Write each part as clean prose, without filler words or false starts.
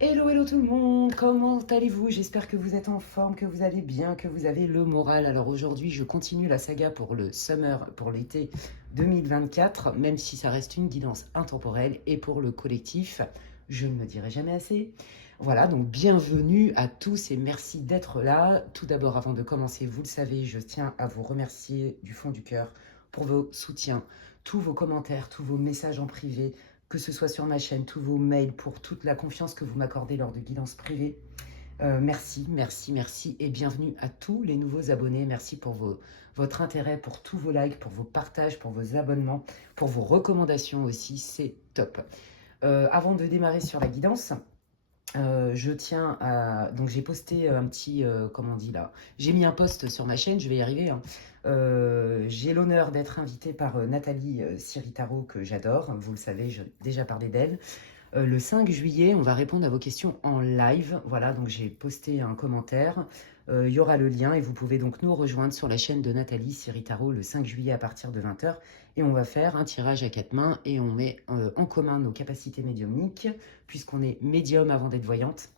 Hello, hello tout le monde, comment allez-vous? J'espère que vous êtes en forme, que vous allez bien, que vous avez le moral. Alors aujourd'hui, je continue la saga pour le summer, pour l'été 2024, même si ça reste une guidance intemporelle. Et pour le collectif, je ne me dirai jamais assez. Voilà, donc bienvenue à tous et merci d'être là. Tout d'abord, avant de commencer, vous le savez, je tiens à vous remercier du fond du cœur pour vos soutiens, tous vos commentaires, tous vos messages en privé, que ce soit sur ma chaîne, tous vos mails, pour toute la confiance que vous m'accordez lors de guidances privées. Merci, merci, merci et bienvenue à tous les nouveaux abonnés. Merci pour votre intérêt, pour tous vos likes, pour vos partages, pour vos abonnements, pour vos recommandations aussi, c'est top. Avant de démarrer sur la guidance, je tiens à... Donc j'ai posté un petit... comment on dit là? J'ai mis un post sur ma chaîne, je vais y arriver, hein. J'ai l'honneur d'être invitée par Nathalie Siritaro, que j'adore. Vous le savez, j'ai déjà parlé d'elle. Le 5 juillet, on va répondre à vos questions en live. Voilà, donc j'ai posté un commentaire. Il y aura le lien et vous pouvez donc nous rejoindre sur la chaîne de Nathalie Siritaro le 5 juillet à partir de 20 h. Et on va faire un tirage à 4 mains et on met en commun nos capacités médiumniques, puisqu'on est médium avant d'être voyante,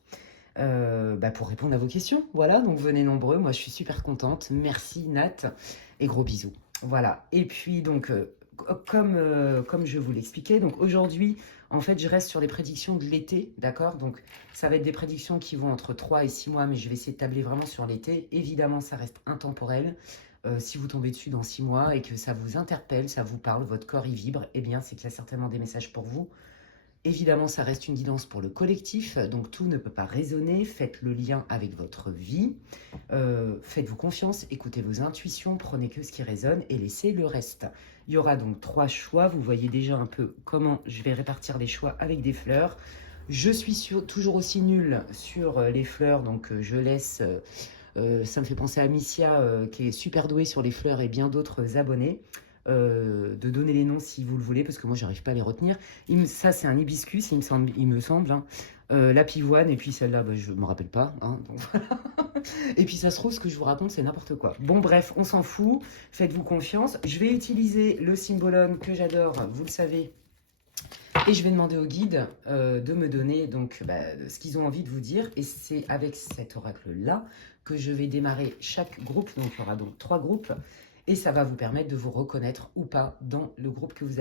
pour répondre à vos questions. Voilà, donc venez nombreux. Moi, je suis super contente. Merci Nat et gros bisous. Voilà, et puis donc... comme je vous l'expliquais, donc aujourd'hui, en fait, je reste sur les prédictions de l'été, d'accord? Donc, ça va être des prédictions qui vont entre 3 et 6 mois, mais je vais essayer de tabler vraiment sur l'été. Évidemment, ça reste intemporel. Si vous tombez dessus dans 6 mois et que ça vous interpelle, ça vous parle, votre corps y vibre, eh bien, c'est qu'il y a certainement des messages pour vous. Évidemment, ça reste une guidance pour le collectif, donc tout ne peut pas résonner. Faites le lien avec votre vie. Faites-vous confiance, écoutez vos intuitions, prenez que ce qui résonne et laissez le reste. Il y aura donc 3 choix. Vous voyez déjà un peu comment je vais répartir les choix avec des fleurs. Je suis toujours aussi nulle sur les fleurs, donc je laisse... ça me fait penser à Missia, qui est super douée sur les fleurs et bien d'autres abonnés. De donner les noms si vous le voulez, parce que moi, j'arrive pas à les retenir. Ça, c'est un hibiscus, il me semble. Hein. La pivoine, et puis celle-là, je me rappelle pas. Hein, donc voilà. Et puis ça se trouve, ce que je vous raconte, c'est n'importe quoi. Bon, bref, on s'en fout. Faites-vous confiance. Je vais utiliser le symbolone que j'adore, vous le savez. Et je vais demander au guide de me donner donc ce qu'ils ont envie de vous dire. Et c'est avec cet oracle-là que je vais démarrer chaque groupe. Donc il y aura donc 3 groupes. Et ça va vous permettre de vous reconnaître ou pas dans le groupe que vous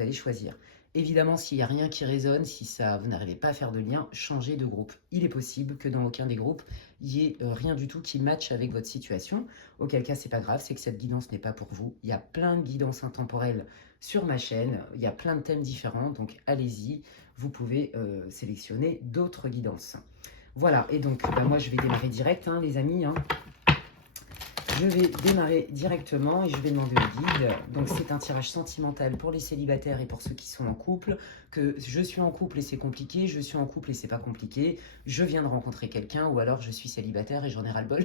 allez choisir. Évidemment, s'il n'y a rien qui résonne, si vous n'arrivez pas à faire de lien, changez de groupe. Il est possible que dans aucun des groupes, il n'y ait rien du tout qui matche avec votre situation. Auquel cas, c'est pas grave, c'est que cette guidance n'est pas pour vous. Il y a plein de guidances intemporelles sur ma chaîne. Il y a plein de thèmes différents, donc allez-y. Vous pouvez sélectionner d'autres guidances. Voilà, et donc moi, je vais démarrer direct, hein, les amis. Hein. Je vais démarrer directement et je vais demander au guide. Donc c'est un tirage sentimental pour les célibataires et pour ceux qui sont en couple. Que je suis en couple et c'est compliqué, je suis en couple et c'est pas compliqué. Je viens de rencontrer quelqu'un ou alors je suis célibataire et j'en ai ras-le-bol.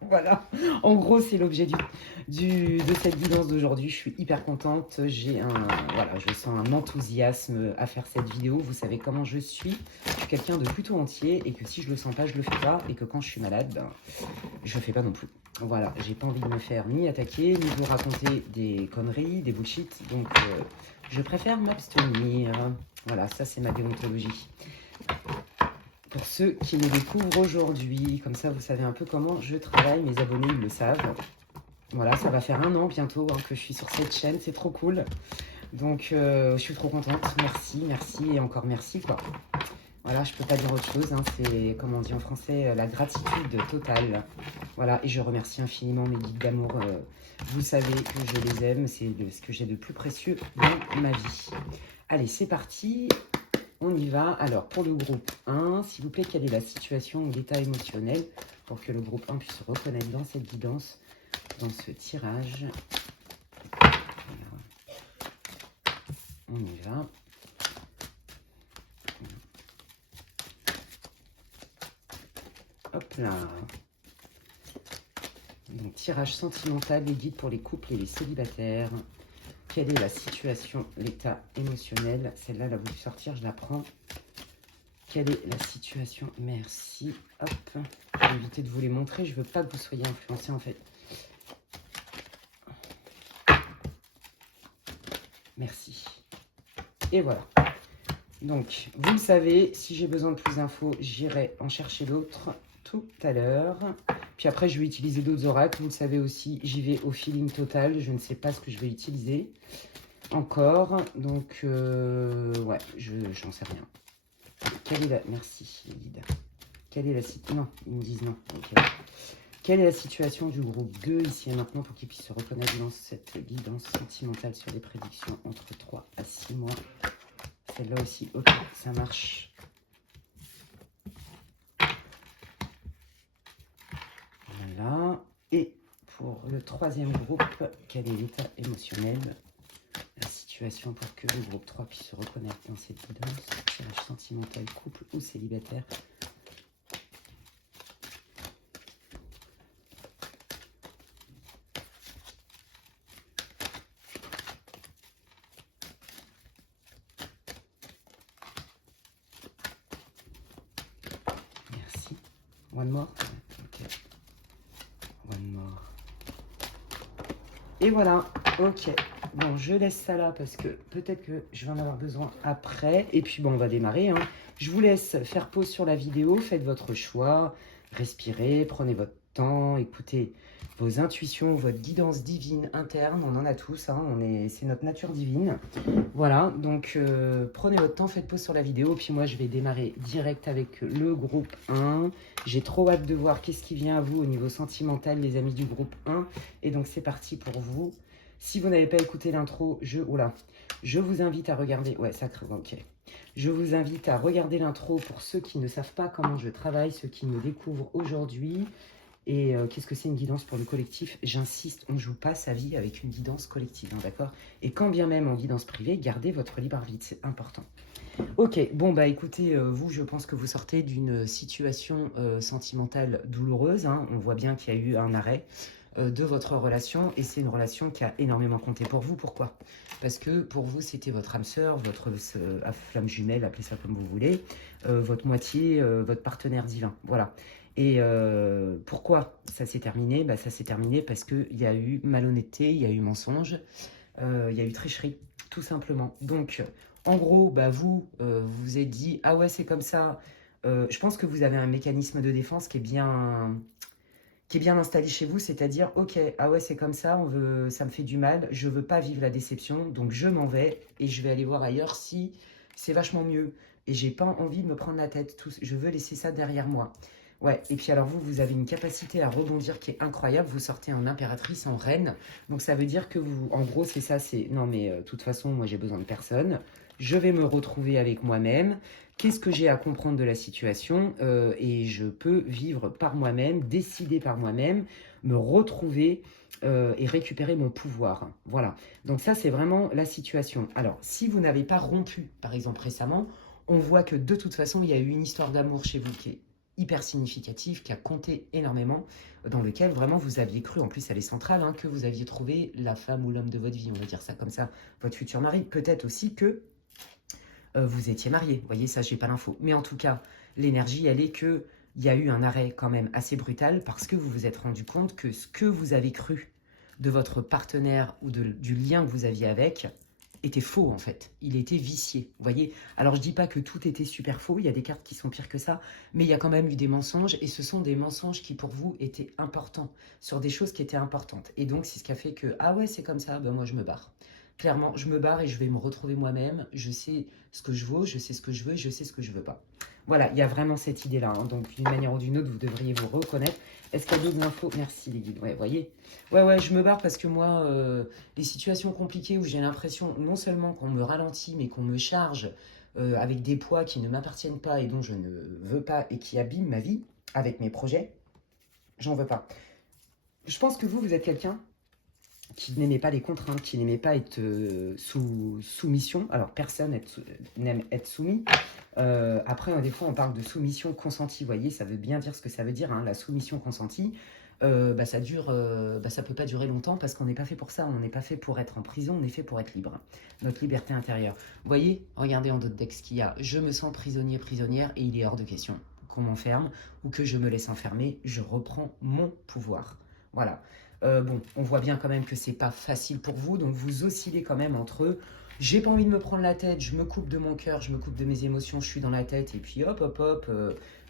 Voilà, en gros c'est l'objet de cette guidance d'aujourd'hui. Je suis hyper contente, voilà, je sens un enthousiasme à faire cette vidéo. Vous savez comment je suis quelqu'un de plutôt entier et que si je le sens pas, je le fais pas et que quand je suis malade, je le fais pas non plus. Voilà, j'ai pas envie de me faire ni attaquer, ni vous raconter des conneries, des bullshit, donc je préfère m'abstenir. Voilà, ça c'est ma déontologie. Pour ceux qui me découvrent aujourd'hui, comme ça vous savez un peu comment je travaille, mes abonnés ils le savent. Voilà, ça va faire 1 an bientôt hein, que je suis sur cette chaîne, c'est trop cool. Donc je suis trop contente, merci, merci et encore merci quoi. Voilà, je peux pas dire autre chose, hein, c'est, comme on dit en français, la gratitude totale. Voilà, et je remercie infiniment mes guides d'amour. Vous savez que je les aime, c'est ce que j'ai de plus précieux dans ma vie. Allez, c'est parti, on y va. Alors, pour le groupe 1, s'il vous plaît, quelle est la situation ou l'état émotionnel pour que le groupe 1 puisse se reconnaître dans cette guidance, dans ce tirage. Alors, on y va. Hop là. Donc, tirage sentimental, les guides pour les couples et les célibataires. Quelle est la situation, l'état émotionnel? Celle-là, elle a voulu sortir, je la prends. Quelle est la situation? Merci. Hop. Je vais éviter de vous les montrer. Je ne veux pas que vous soyez influencés, en fait. Merci. Et voilà. Donc, vous le savez, si j'ai besoin de plus d'infos, j'irai en chercher d'autres tout à l'heure. Puis après, je vais utiliser d'autres oracles. Vous le savez aussi, j'y vais au feeling total. Je ne sais pas ce que je vais utiliser encore. Donc, ouais, j'en sais rien. Quelle est la... Merci, les guides. Quelle est la situation... Non, ils me disent non. Ok. Quelle est la situation du groupe 2 ici et maintenant pour qu'ils puissent se reconnaître dans cette guidance sentimentale sur les prédictions entre 3 à 6 mois? Celle-là aussi, ok, ça marche. Voilà. Et pour le troisième groupe, quel est l'état émotionnel? La situation pour que le groupe 3 puisse se reconnaître dans cette guidance, tirage sentimental, couple ou célibataire. Merci. One more. Ok. One more. Et voilà. Ok. Bon, je laisse ça là parce que peut-être que je vais en avoir besoin après. Et puis, bon, on va démarrer. Hein. Je vous laisse faire pause sur la vidéo. Faites votre choix. Respirez. Prenez votre temps. Écoutez vos intuitions, votre guidance divine interne. On en a tous. Hein. C'est notre nature divine. Voilà. Donc, prenez votre temps. Faites pause sur la vidéo. Puis moi, je vais démarrer direct avec le groupe 1. J'ai trop hâte de voir qu'est-ce qui vient à vous au niveau sentimental, les amis du groupe 1. Et donc, c'est parti pour vous. Si vous n'avez pas écouté l'intro, je vous invite à regarder... Ouais, ça crée... Ok. Je vous invite à regarder l'intro pour ceux qui ne savent pas comment je travaille, ceux qui me découvrent aujourd'hui. Et qu'est-ce que c'est une guidance pour le collectif? J'insiste, on ne joue pas sa vie avec une guidance collective, hein, d'accord? Et quand bien même en guidance privée, gardez votre libre arbitre, c'est important. Ok, bon bah écoutez, vous, je pense que vous sortez d'une situation sentimentale douloureuse. Hein. On voit bien qu'il y a eu un arrêt de votre relation et c'est une relation qui a énormément compté pour vous. Pourquoi? Parce que pour vous, c'était votre âme sœur, votre flamme jumelle, appelez ça comme vous voulez, votre moitié, votre partenaire divin. Voilà. Et pourquoi ça s'est terminé? Bah, ça s'est terminé parce qu'il y a eu malhonnêteté, il y a eu mensonge, il y a eu tricherie, tout simplement. Donc, en gros, bah, vous vous êtes dit, ah ouais, c'est comme ça. Je pense que vous avez un mécanisme de défense qui est bien installé chez vous, c'est-à-dire, ok, ah ouais, c'est comme ça, ça me fait du mal, je veux pas vivre la déception, donc je m'en vais et je vais aller voir ailleurs si c'est vachement mieux. Et j'ai pas envie de me prendre la tête, je veux laisser ça derrière moi. Ouais, et puis alors vous avez une capacité à rebondir qui est incroyable, vous sortez en impératrice, en reine, donc ça veut dire que vous, en gros, c'est ça, c'est, non mais de toute façon, moi j'ai besoin de personne, je vais me retrouver avec moi-même, qu'est-ce que j'ai à comprendre de la situation et je peux vivre par moi-même, décider par moi-même, me retrouver et récupérer mon pouvoir. Voilà. Donc ça, c'est vraiment la situation. Alors, si vous n'avez pas rompu, par exemple récemment, on voit que de toute façon, il y a eu une histoire d'amour chez vous qui est hyper significative, qui a compté énormément, dans lequel vraiment vous aviez cru, en plus elle est centrale, hein, que vous aviez trouvé la femme ou l'homme de votre vie, on va dire ça comme ça, votre futur mari. Peut-être aussi que vous étiez marié. Vous voyez, ça, j'ai pas l'info. Mais en tout cas, l'énergie, elle est que il y a eu un arrêt quand même assez brutal parce que vous vous êtes rendu compte que ce que vous avez cru de votre partenaire ou du lien que vous aviez avec était faux en fait. Il était vicié. Vous voyez. Alors je dis pas que tout était super faux. Il y a des cartes qui sont pires que ça, mais il y a quand même eu des mensonges et ce sont des mensonges qui pour vous étaient importants sur des choses qui étaient importantes. Et donc c'est ce qui a fait que ah ouais c'est comme ça. Ben moi je me barre. Clairement, je me barre et je vais me retrouver moi-même. Je sais ce que je vaux, je sais ce que je veux, je sais ce que je veux pas. Voilà, il y a vraiment cette idée-là. Hein. Donc, d'une manière ou d'une autre, vous devriez vous reconnaître. Est-ce qu'il y a d'autres infos? Merci, les guides. Ouais, vous voyez. Ouais, je me barre parce que moi, les situations compliquées où j'ai l'impression non seulement qu'on me ralentit, mais qu'on me charge avec des poids qui ne m'appartiennent pas et dont je ne veux pas et qui abîment ma vie avec mes projets, j'en veux pas. Je pense que vous êtes quelqu'un qui n'aimait pas les contraintes, qui n'aimait pas être sous soumission. Alors, personne n'aime être soumis. Après, des fois, on parle de soumission consentie. Vous voyez, ça veut bien dire ce que ça veut dire, hein, la soumission consentie. Ça peut pas durer longtemps parce qu'on n'est pas fait pour ça. On n'est pas fait pour être en prison, on est fait pour être libre. Notre liberté intérieure. Vous voyez, regardez en d'autres decks qu'il y a. Je me sens prisonnier, prisonnière et il est hors de question qu'on m'enferme ou que je me laisse enfermer. Je reprends mon pouvoir. Voilà. Bon, on voit bien quand même que c'est pas facile pour vous, donc vous oscillez quand même entre J'ai pas envie de me prendre la tête, je me coupe de mon cœur, je me coupe de mes émotions, je suis dans la tête et puis hop, hop, hop,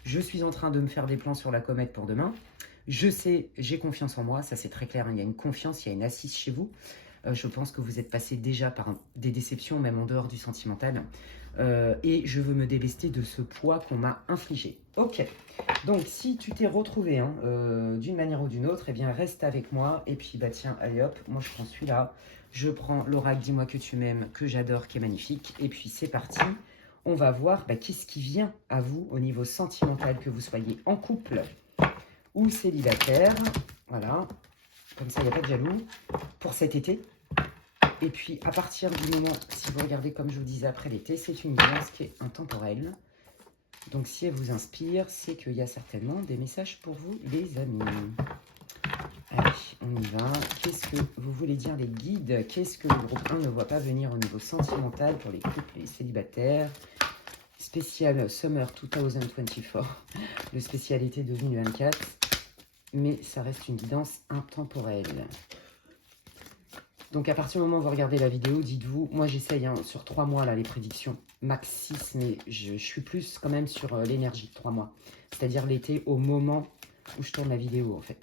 je suis en train de me faire des plans sur la comète pour demain. Je sais, j'ai confiance en moi, ça c'est très clair, hein, il y a une confiance, il y a une assise chez vous. Je pense que vous êtes passé déjà par des déceptions, même en dehors du sentimental. Et je veux me délester de ce poids qu'on m'a infligé. Ok, donc si tu t'es retrouvé hein, d'une manière ou d'une autre, eh bien reste avec moi. Et puis bah tiens, allez hop, moi je prends celui-là. Je prends l'oracle Dis-moi que tu m'aimes, que j'adore, qui est magnifique. Et puis c'est parti. On va voir bah, qu'est-ce qui vient à vous au niveau sentimental, que vous soyez en couple ou célibataire. Voilà, comme ça il n'y a pas de jaloux. Pour cet été. Et puis, à partir du moment, si vous regardez comme je vous disais après l'été, c'est une guidance qui est intemporelle. Donc, si elle vous inspire, c'est qu'il y a certainement des messages pour vous, les amis. Allez, on y va. Qu'est-ce que vous voulez dire, les guides? Qu'est-ce que le groupe 1 ne voit pas venir au niveau sentimental pour les couples et les célibataires? Spécial Summer 2024, le spécialité 2024. Mais ça reste une guidance intemporelle. Donc, à partir du moment où vous regardez la vidéo, dites-vous, moi j'essaye hein, sur 3 mois, là, les prédictions, max 6, mais je suis plus quand même sur l'énergie de 3 mois. C'est-à-dire l'été, au moment où je tourne la vidéo, en fait.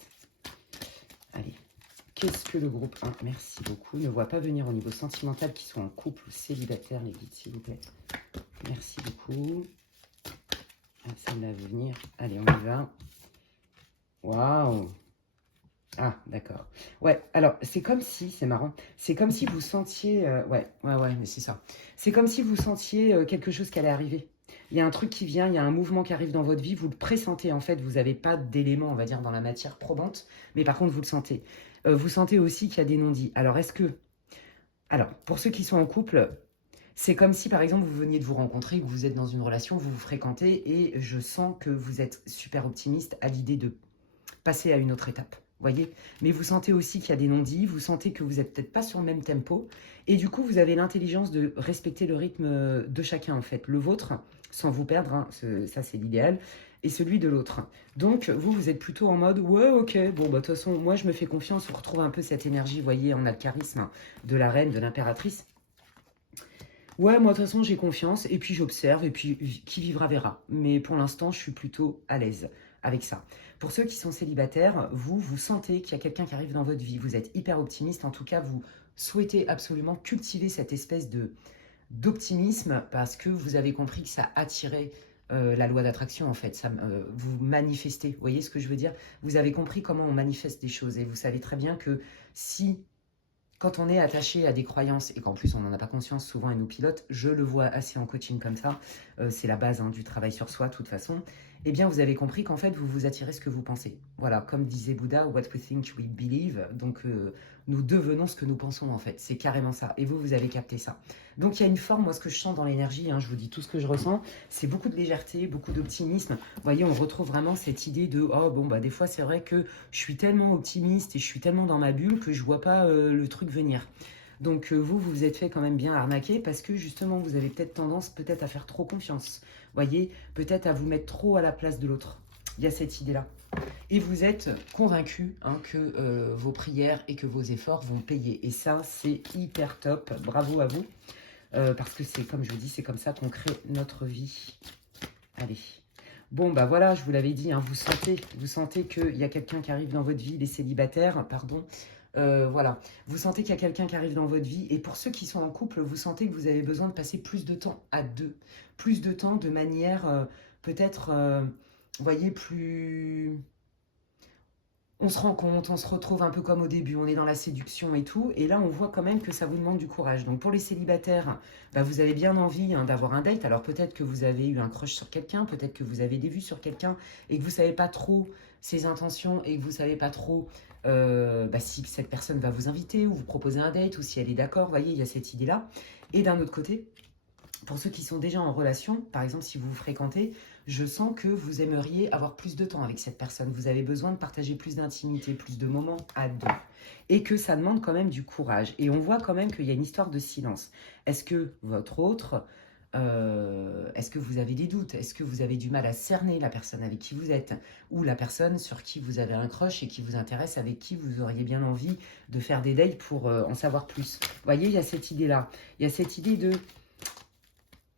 Allez, qu'est-ce que le groupe 1, merci beaucoup, ne voit pas venir au niveau sentimental, qu'ils soient en couple ou célibataire, les guides, s'il vous plaît. Merci beaucoup. Ah, ça va venir. Allez, on y va. Waouh! Ah, d'accord. Ouais, alors, c'est comme si, c'est marrant, c'est comme si vous sentiez... ouais, mais c'est ça. C'est comme si vous sentiez quelque chose qui allait arriver. Il y a un truc qui vient, il y a un mouvement qui arrive dans votre vie, vous le pressentez, en fait, vous n'avez pas d'éléments, on va dire, dans la matière probante, mais par contre, vous le sentez. Vous sentez aussi qu'il y a des non-dits. Alors, est-ce que... Alors, pour ceux qui sont en couple, c'est comme si, par exemple, vous veniez de vous rencontrer, que vous êtes dans une relation, vous vous fréquentez, et je sens que vous êtes super optimiste à l'idée de passer à une autre étape. Voyez, mais vous sentez aussi qu'il y a des non-dits, vous sentez que vous n'êtes peut-être pas sur le même tempo, et du coup, vous avez l'intelligence de respecter le rythme de chacun, en fait. Le vôtre, sans vous perdre, hein, ça c'est l'idéal, et celui de l'autre. Donc, vous êtes plutôt en mode, ouais, ok, bon, bah, de toute façon, moi, je me fais confiance, on retrouve un peu cette énergie, voyez, on a le charisme de la reine, de l'impératrice. Ouais, moi, de toute façon, j'ai confiance, et puis j'observe, et puis qui vivra verra. Mais pour l'instant, je suis plutôt à l'aise avec ça. Pour ceux qui sont célibataires, vous sentez qu'il y a quelqu'un qui arrive dans votre vie. Vous êtes hyper optimiste, en tout cas, vous souhaitez absolument cultiver cette espèce d'optimisme parce que vous avez compris que ça attirait la loi d'attraction, en fait. Ça, vous manifestez, vous voyez ce que je veux dire? Vous avez compris comment on manifeste des choses, et vous savez très bien que si... Quand on est attaché à des croyances et qu'en plus on n'en a pas conscience souvent et nous pilote, je le vois assez en coaching comme ça, c'est la base hein, du travail sur soi de toute façon, eh bien vous avez compris qu'en fait vous vous attirez ce que vous pensez. Voilà, comme disait Bouddha, what we think we believe, donc nous devenons ce que nous pensons en fait, c'est carrément ça, et vous avez capté ça. Donc il y a une forme, moi ce que je sens dans l'énergie, hein, je vous dis tout ce que je ressens, c'est beaucoup de légèreté, beaucoup d'optimisme. Vous voyez, on retrouve vraiment cette idée de, oh bon bah des fois c'est vrai que je suis tellement optimiste et je suis tellement dans ma bulle que je vois pas le truc venir. Donc vous vous êtes fait quand même bien arnaquer parce que justement vous avez peut-être tendance peut-être à faire trop confiance. Voyez, peut-être à vous mettre trop à la place de l'autre. Il y a cette idée-là. Et vous êtes convaincu hein, que vos prières et que vos efforts vont payer. Et ça, c'est hyper top. Bravo à vous. Parce que c'est, comme je vous dis, c'est comme ça qu'on crée notre vie. Allez. Bon, bah voilà, je vous l'avais dit, hein, vous sentez qu'il y a quelqu'un qui arrive dans votre vie, les célibataires, pardon. Voilà, vous sentez qu'il y a quelqu'un qui arrive dans votre vie. Et pour ceux qui sont en couple, vous sentez que vous avez besoin de passer plus de temps à deux. Plus de temps de manière peut-être, vous voyez, plus... On se rend compte, on se retrouve un peu comme au début, on est dans la séduction et tout. Et là, on voit quand même que ça vous demande du courage. Donc pour les célibataires, bah, vous avez bien envie hein, d'avoir un date. Alors peut-être que vous avez eu un crush sur quelqu'un, peut-être que vous avez des vues sur quelqu'un et que vous ne savez pas trop ses intentions et que vous ne savez pas trop bah, si cette personne va vous inviter ou vous proposer un date ou si elle est d'accord. Vous voyez, il y a cette idée-là. Et d'un autre côté, pour ceux qui sont déjà en relation, par exemple si vous vous fréquentez, je sens que vous aimeriez avoir plus de temps avec cette personne. Vous avez besoin de partager plus d'intimité, plus de moments à deux. Et que ça demande quand même du courage. Et on voit quand même qu'il y a une histoire de silence. Est-ce que votre autre Est-ce que vous avez des doutes? Est-ce que vous avez du mal à cerner la personne avec qui vous êtes? Ou la personne sur qui vous avez un crush et qui vous intéresse, avec qui vous auriez bien envie de faire des dates pour en savoir plus? Vous voyez, il y a cette idée-là. Il y a cette idée de...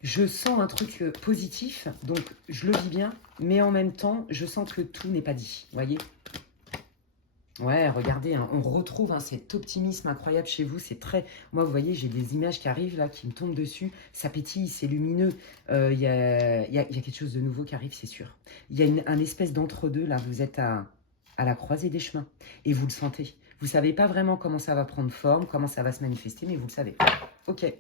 Je sens un truc positif, donc je le vis bien, mais en même temps, je sens que tout n'est pas dit. Vous voyez? Ouais, regardez, hein, on retrouve cet optimisme incroyable chez vous. C'est très... Moi, vous voyez, j'ai des images qui arrivent là, qui me tombent dessus. Ça pétille, c'est lumineux. Il y a quelque chose de nouveau qui arrive, c'est sûr. Il y a un espèce d'entre-deux là. Vous êtes à la croisée des chemins et vous le sentez. Vous ne savez pas vraiment comment ça va prendre forme, comment ça va se manifester, mais vous le savez. Ok.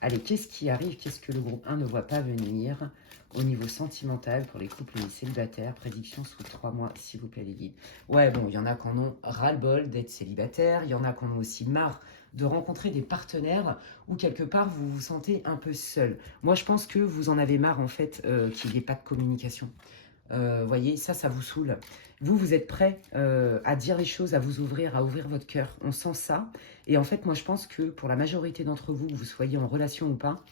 Allez, qu'est-ce qui arrive? Qu'est-ce que le groupe 1 ne voit pas venir au niveau sentimental pour les couples célibataires? Prédiction sous 3 mois, s'il vous plaît, les guides. Ouais, bon, il y en a qui en ont ras-le-bol d'être célibataires. Il y en a qui en ont aussi marre de rencontrer des partenaires où quelque part vous vous sentez un peu seul. Moi, je pense que vous en avez marre en fait qu'il n'y ait pas de communication. Voyez, ça vous saoule. Vous êtes prêt à dire les choses, à vous ouvrir, à ouvrir votre cœur. On sent ça. Et en fait, moi, je pense que pour la majorité d'entre vous, que vous soyez en relation ou pas,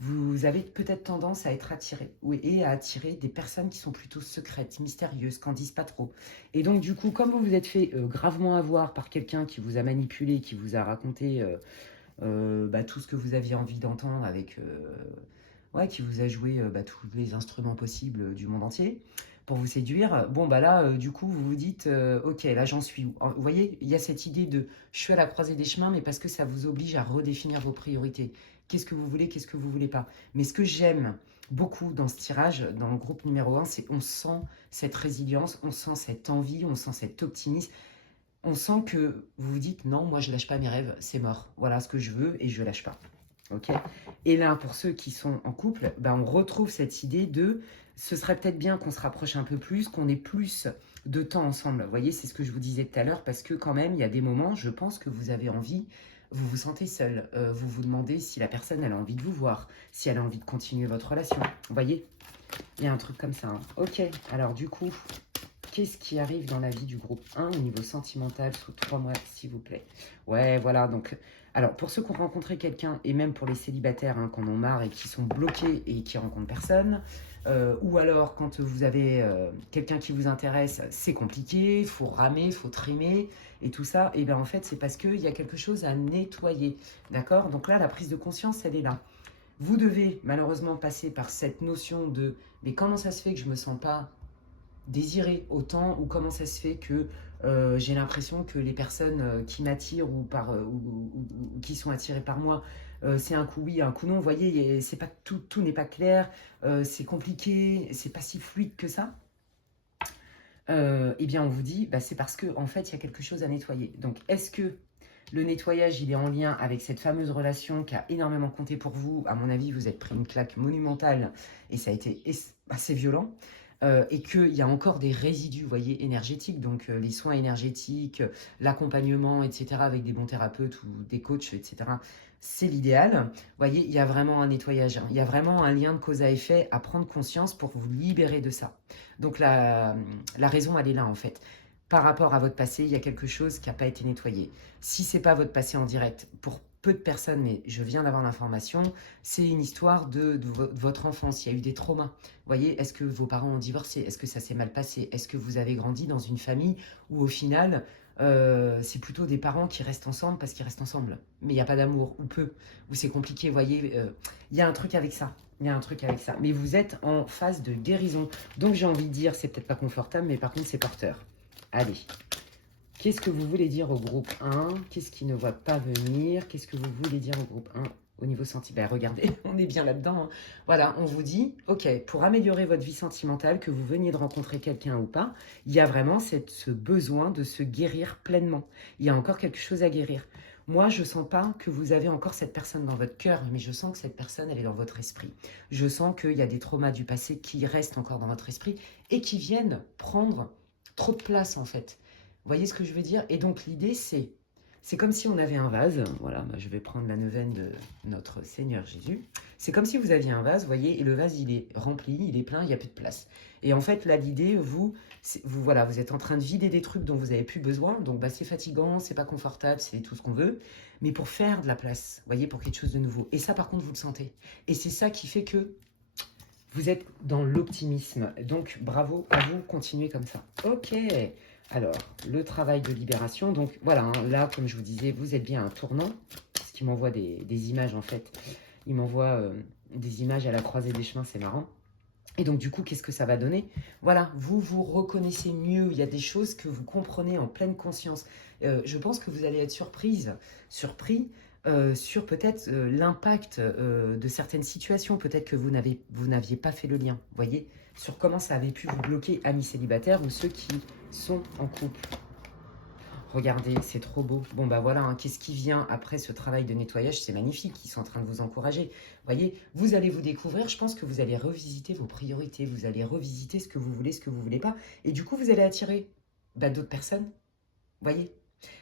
vous avez peut-être tendance à être attiré, oui, et à attirer des personnes qui sont plutôt secrètes, mystérieuses, qui n'en disent pas trop. Et donc, du coup, comme vous vous êtes fait gravement avoir par quelqu'un qui vous a manipulé, qui vous a raconté tout ce que vous aviez envie d'entendre avec... ouais, qui vous a joué tous les instruments possibles du monde entier pour vous séduire. Bon, bah là, du coup, vous vous dites, ok, là, j'en suis où? Vous voyez, il y a cette idée de, je suis à la croisée des chemins, mais parce que ça vous oblige à redéfinir vos priorités. Qu'est-ce que vous voulez, qu'est-ce que vous voulez pas? Mais ce que j'aime beaucoup dans ce tirage, dans le groupe numéro 1, c'est on sent cette résilience, on sent cette envie, on sent cet optimisme. On sent que vous vous dites, non, moi, je lâche pas mes rêves, c'est mort. Voilà ce que je veux et je lâche pas. Ok. Et là, pour ceux qui sont en couple, on retrouve cette idée de ce serait peut-être bien qu'on se rapproche un peu plus, qu'on ait plus de temps ensemble. Vous voyez, c'est ce que je vous disais tout à l'heure, parce que quand même, il y a des moments, je pense que vous avez envie, vous vous sentez seul, vous vous demandez si la personne, elle a envie de vous voir, si elle a envie de continuer votre relation. Vous voyez, il y a un truc comme ça. Hein. Ok, alors du coup, qu'est-ce qui arrive dans la vie du groupe 1 au niveau sentimental sous 3 mois, s'il vous plaît? Ouais, voilà, donc... Alors, pour ceux qui ont rencontré quelqu'un, et même pour les célibataires qui en ont marre et qui sont bloqués et qui rencontrent personne, ou alors quand vous avez quelqu'un qui vous intéresse, c'est compliqué, il faut ramer, il faut trimer, et tout ça, et bien en fait, c'est parce qu'il y a quelque chose à nettoyer, d'accord? Donc là, la prise de conscience, elle est là. Vous devez malheureusement passer par cette notion de « mais comment ça se fait que je ne me sens pas désiré autant, ou comment ça se fait que j'ai l'impression que les personnes qui m'attirent ou qui sont attirées par moi, c'est un coup oui, un coup non. Vous voyez, c'est pas tout n'est pas clair, c'est compliqué, c'est pas si fluide que ça. Eh bien, on vous dit, c'est parce que en fait, il y a quelque chose à nettoyer. Donc, est-ce que le nettoyage, il est en lien avec cette fameuse relation qui a énormément compté pour vous? À mon avis, vous êtes pris une claque monumentale et ça a été assez violent. Et qu'il y a encore des résidus, vous voyez, énergétiques, donc les soins énergétiques, l'accompagnement, etc., avec des bons thérapeutes ou des coachs, etc., c'est l'idéal. Vous voyez, il y a vraiment un nettoyage, hein. Il y a vraiment un lien de cause à effet à prendre conscience pour vous libérer de ça. Donc la raison, elle est là, en fait. Par rapport à votre passé, il y a quelque chose qui n'a pas été nettoyé. Si ce n'est pas votre passé en direct, pour peu de personnes, mais je viens d'avoir l'information, c'est une histoire de votre enfance. Il y a eu des traumas. Vous voyez, est-ce que vos parents ont divorcé? Est-ce que ça s'est mal passé? Est-ce que vous avez grandi dans une famille où au final, c'est plutôt des parents qui restent ensemble parce qu'ils restent ensemble, mais il n'y a pas d'amour, ou peu, ou c'est compliqué, vous voyez, il y a un truc avec ça. Il y a un truc avec ça. Mais vous êtes en phase de guérison. Donc j'ai envie de dire, c'est peut-être pas confortable, mais par contre c'est porteur. Allez. Qu'est-ce que vous voulez dire au groupe 1? Qu'est-ce qui ne voit pas venir? Qu'est-ce que vous voulez dire au groupe 1 au niveau sentimental? Regardez, on est bien là-dedans. Hein. Voilà, on vous dit, ok, pour améliorer votre vie sentimentale, que vous veniez de rencontrer quelqu'un ou pas, il y a vraiment ce besoin de se guérir pleinement. Il y a encore quelque chose à guérir. Moi, je ne sens pas que vous avez encore cette personne dans votre cœur, mais je sens que cette personne, elle est dans votre esprit. Je sens qu'il y a des traumas du passé qui restent encore dans votre esprit et qui viennent prendre trop de place, en fait. Vous voyez ce que je veux dire? Et donc, l'idée, c'est c'est comme si on avait un vase. Voilà, bah, je vais prendre la neuvaine de notre Seigneur Jésus. C'est comme si vous aviez un vase, vous voyez, et le vase, il est rempli, il est plein, il n'y a plus de place. Et en fait, là, l'idée, voilà, vous êtes en train de vider des trucs dont vous n'avez plus besoin. Donc, bah, c'est fatigant, c'est pas confortable, c'est tout ce qu'on veut. Mais pour faire de la place, vous voyez, pour quelque chose de nouveau. Et ça, par contre, vous le sentez. Et c'est ça qui fait que vous êtes dans l'optimisme. Donc, bravo à vous, continuez comme ça. Ok. Alors, le travail de libération. Donc, voilà, hein, là, comme je vous disais, vous êtes bien à un tournant. Parce qu'il m'envoie des images, en fait. Il m'envoie des images à la croisée des chemins, c'est marrant. Et donc, du coup, qu'est-ce que ça va donner? Voilà, vous vous reconnaissez mieux. Il y a des choses que vous comprenez en pleine conscience. Je pense que vous allez être surpris sur peut-être l'impact de certaines situations. Peut-être que vous n'aviez pas fait le lien, vous voyez, sur comment ça avait pu vous bloquer, amis célibataires ou ceux qui sont en couple. Regardez, c'est trop beau. Bon, bah voilà, hein, qu'est-ce qui vient après ce travail de nettoyage? C'est magnifique, ils sont en train de vous encourager. Vous voyez, vous allez vous découvrir, je pense que vous allez revisiter vos priorités, vous allez revisiter ce que vous voulez, ce que vous ne voulez pas. Et du coup, vous allez attirer d'autres personnes, vous voyez.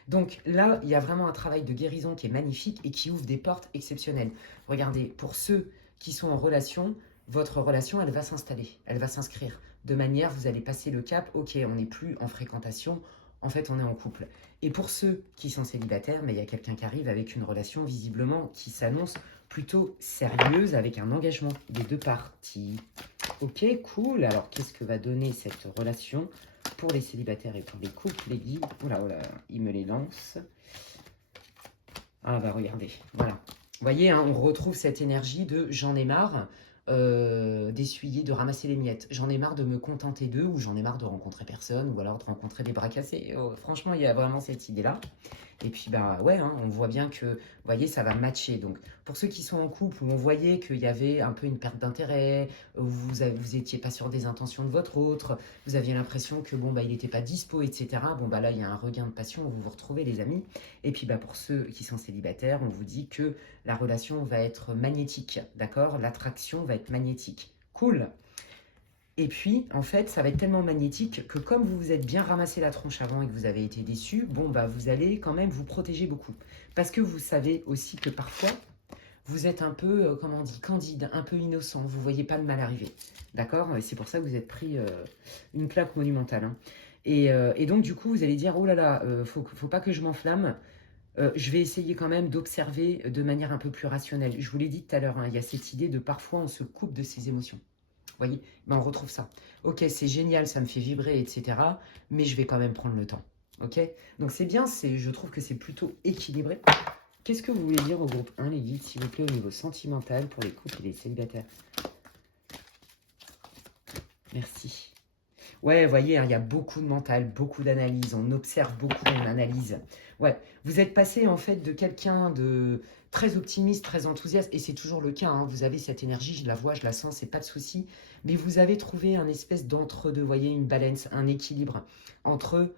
Donc là, il y a vraiment un travail de guérison qui est magnifique et qui ouvre des portes exceptionnelles. Regardez, pour ceux qui sont en relation, votre relation, elle va s'installer, elle va s'inscrire. De manière, vous allez passer le cap, ok, on n'est plus en fréquentation, en fait, on est en couple. Et pour ceux qui sont célibataires, mais il y a quelqu'un qui arrive avec une relation visiblement qui s'annonce plutôt sérieuse, avec un engagement des deux parties. Ok, cool. Alors, qu'est-ce que va donner cette relation pour les célibataires et pour les couples, les guides? Oula, oula, il me les lance. Ah bah regardez, voilà. Vous voyez, hein, on retrouve cette énergie de j'en ai marre d'essuyer, de ramasser les miettes. J'en ai marre de me contenter d'eux, ou j'en ai marre de rencontrer personne, ou alors de rencontrer des bras cassés. Oh, franchement, il y a vraiment cette idée-là. Et puis, bah ouais, hein, on voit bien que, vous voyez, ça va matcher. Donc, pour ceux qui sont en couple, où on voyait qu'il y avait un peu une perte d'intérêt, où vous étiez pas sûr des intentions de votre autre, vous aviez l'impression que, bon, bah, il n'était pas dispo, etc. Bon, bah là, il y a un regain de passion, vous vous retrouvez, les amis. Et puis, bah, pour ceux qui sont célibataires, on vous dit que la relation va être magnétique, d'accord? L'attraction va être magnétique. Cool! Et puis, en fait, ça va être tellement magnétique que comme vous vous êtes bien ramassé la tronche avant et que vous avez été déçu, bon, bah, vous allez quand même vous protéger beaucoup. Parce que vous savez aussi que parfois, vous êtes un peu, comment on dit, candide, un peu innocent, vous ne voyez pas le mal arriver. D'accord? Et c'est pour ça que vous êtes pris une claque monumentale. Hein. Et donc, du coup, vous allez dire, oh là là, faut pas que je m'enflamme. Je vais essayer quand même d'observer de manière un peu plus rationnelle. Je vous l'ai dit tout à l'heure, hein, il y a cette idée de parfois on se coupe de ses émotions. Vous voyez, ben on retrouve ça. Ok, c'est génial, ça me fait vibrer, etc. Mais je vais quand même prendre le temps. Ok, donc c'est bien, je trouve que c'est plutôt équilibré. Qu'est-ce que vous voulez dire au groupe 1, les guides, s'il vous plaît, au niveau sentimental pour les couples et les célibataires? Merci. Ouais, vous voyez, hein, il y a beaucoup de mental, beaucoup d'analyse. On observe beaucoup, on analyse. Ouais, vous êtes passé en fait de quelqu'un de très optimiste, très enthousiaste, et c'est toujours le cas. Hein, vous avez cette énergie, je la vois, je la sens, c'est pas de souci. Mais vous avez trouvé un espèce d'entre-deux, vous voyez, une balance, un équilibre entre,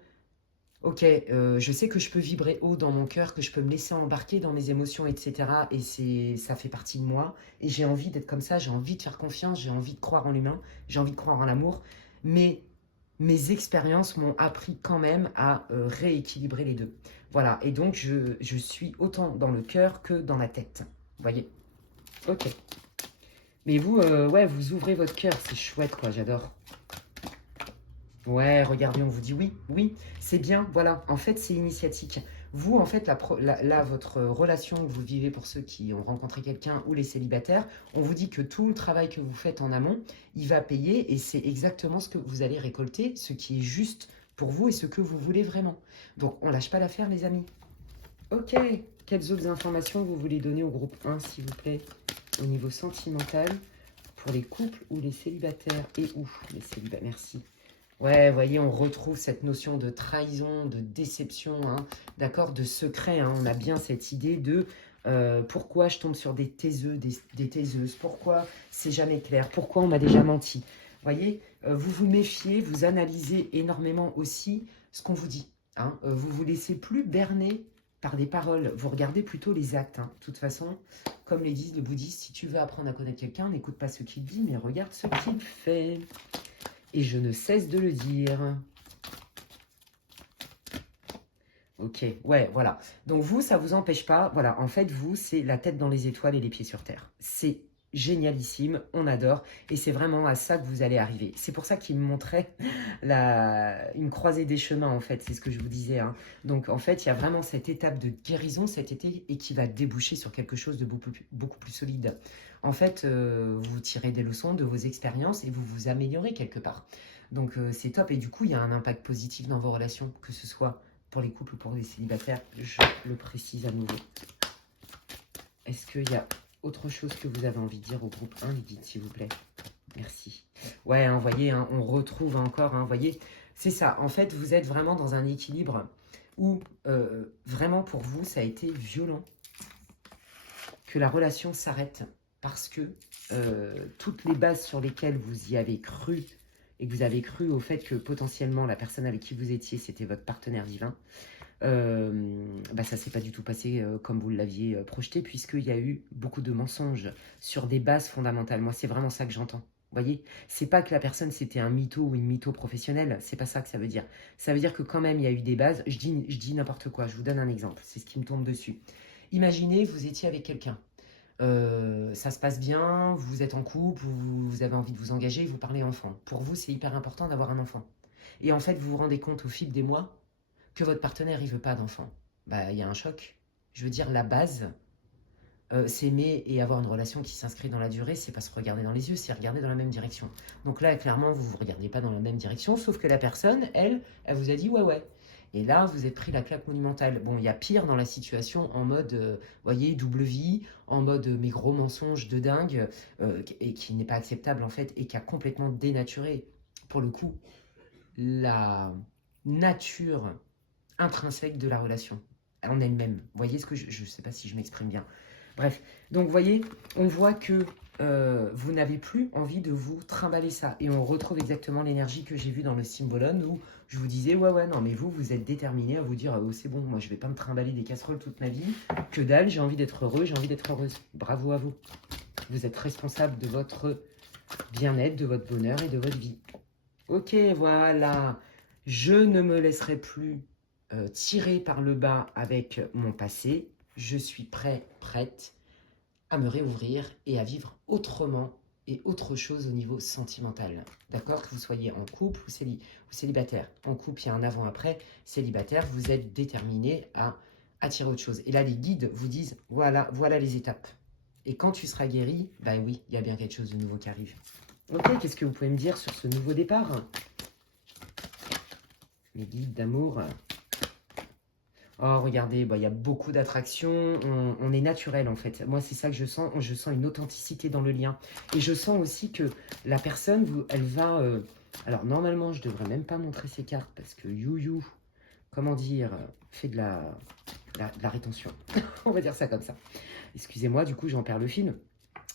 ok, je sais que je peux vibrer haut dans mon cœur, que je peux me laisser embarquer dans mes émotions, etc. Et ça fait partie de moi. Et j'ai envie d'être comme ça, j'ai envie de faire confiance, j'ai envie de croire en l'humain, j'ai envie de croire en l'amour. Mais mes expériences m'ont appris quand même à rééquilibrer les deux. Voilà, et donc je suis autant dans le cœur que dans la tête. Vous voyez? Ok. Mais vous, ouais, vous ouvrez votre cœur, c'est chouette, quoi, j'adore. Ouais, regardez, on vous dit oui, oui, c'est bien, voilà. En fait, c'est initiatique. Vous, en fait, là, votre relation que vous vivez pour ceux qui ont rencontré quelqu'un ou les célibataires, on vous dit que tout le travail que vous faites en amont, il va payer et c'est exactement ce que vous allez récolter, ce qui est juste pour vous et ce que vous voulez vraiment. Donc, on lâche pas l'affaire, les amis. Ok, quelles autres informations vous voulez donner au groupe 1, s'il vous plaît, au niveau sentimental, pour les couples ou les célibataires et où les célibataires, merci. Ouais, vous voyez, on retrouve cette notion de trahison, de déception, hein, d'accord, de secret. Hein, on a bien cette idée de pourquoi je tombe sur des taiseux, des taiseuses, pourquoi c'est jamais clair, pourquoi on m'a déjà menti. Vous voyez, vous vous méfiez, vous analysez énormément aussi ce qu'on vous dit. Hein, vous vous laissez plus berner par des paroles, vous regardez plutôt les actes. Hein. De toute façon, comme les disent les bouddhistes, si tu veux apprendre à connaître quelqu'un, n'écoute pas ce qu'il dit, mais regarde ce qu'il fait. Et je ne cesse de le dire. Ok, ouais, voilà. Donc vous, ça vous empêche pas. Voilà, en fait, vous, c'est la tête dans les étoiles et les pieds sur terre. C'est génialissime, on adore. Et c'est vraiment à ça que vous allez arriver. C'est pour ça qu'il me montrait une croisée des chemins, en fait. C'est ce que je vous disais, hein. Donc, en fait, il y a vraiment cette étape de guérison cet été et qui va déboucher sur quelque chose de beaucoup plus solide. En fait, vous tirez des leçons de vos expériences et vous vous améliorez quelque part. Donc, c'est top. Et du coup, il y a un impact positif dans vos relations, que ce soit pour les couples ou pour les célibataires, je le précise à nouveau. Est-ce qu'il y a autre chose que vous avez envie de dire au groupe 1, les guides, s'il vous plaît? Merci. Ouais, hein, voyez, hein, on retrouve encore, hein, voyez, c'est ça. En fait, vous êtes vraiment dans un équilibre où vraiment pour vous, ça a été violent que la relation s'arrête parce que toutes les bases sur lesquelles vous y avez cru et que vous avez cru au fait que potentiellement la personne avec qui vous étiez, c'était votre partenaire divin, bah ça s'est pas du tout passé comme vous l'aviez projeté, puisqu'il y a eu beaucoup de mensonges sur des bases fondamentales. Moi, c'est vraiment ça que j'entends. Vous voyez, c'est pas que la personne c'était un mytho ou une mytho professionnelle, c'est pas ça que ça veut dire. Ça veut dire que quand même il y a eu des bases. Je dis n'importe quoi, je vous donne un exemple, c'est ce qui me tombe dessus. Imaginez, vous étiez avec quelqu'un. Ça se passe bien, vous êtes en couple, vous avez envie de vous engager, vous parlez enfant. Pour vous, c'est hyper important d'avoir un enfant. Et en fait, vous vous rendez compte au fil des mois que votre partenaire, il veut pas d'enfant. Bah, il y a un choc. Je veux dire, la base, s'aimer et avoir une relation qui s'inscrit dans la durée, c'est pas se regarder dans les yeux, c'est regarder dans la même direction. Donc là, clairement, vous vous regardez pas dans la même direction, sauf que la personne, elle vous a dit ouais, ouais. Et là, vous êtes pris la claque monumentale. Bon, il y a pire dans la situation, en mode, voyez, double vie, en mode mes gros mensonges de dingue, et qui n'est pas acceptable en fait, et qui a complètement dénaturé, pour le coup, la nature intrinsèque de la relation en elle-même. Vous voyez ce que je ne sais pas si je m'exprime bien. Bref, donc vous voyez, on voit que vous n'avez plus envie de vous trimballer ça. Et on retrouve exactement l'énergie que j'ai vue dans le Symbolone où je vous disais, ouais, non, mais vous êtes déterminé à vous dire, oh, c'est bon, moi je vais pas me trimballer des casseroles toute ma vie. Que dalle, j'ai envie d'être heureux, j'ai envie d'être heureuse. Bravo à vous. Vous êtes responsable de votre bien-être, de votre bonheur et de votre vie. Ok, voilà. Je ne me laisserai plus tirer par le bas avec mon passé. Je suis prête à me réouvrir et à vivre autrement et autre chose au niveau sentimental. D'accord? Que vous soyez en couple ou célibataire. En couple, il y a un avant-après. Célibataire, vous êtes déterminé à attirer autre chose. Et là, les guides vous disent, voilà les étapes. Et quand tu seras guéri, bah oui, il y a bien quelque chose de nouveau qui arrive. Ok, qu'est-ce que vous pouvez me dire sur ce nouveau départ? Les guides d'amour. Oh, regardez, bah, il y a beaucoup d'attractions. On est naturel, en fait. Moi, c'est ça que je sens. Je sens une authenticité dans le lien. Et je sens aussi que la personne, elle va... Alors, normalement, je devrais même pas montrer ses cartes parce que You, comment dire, fait de la rétention. On va dire ça comme ça. Excusez-moi, du coup, j'en perds le fil.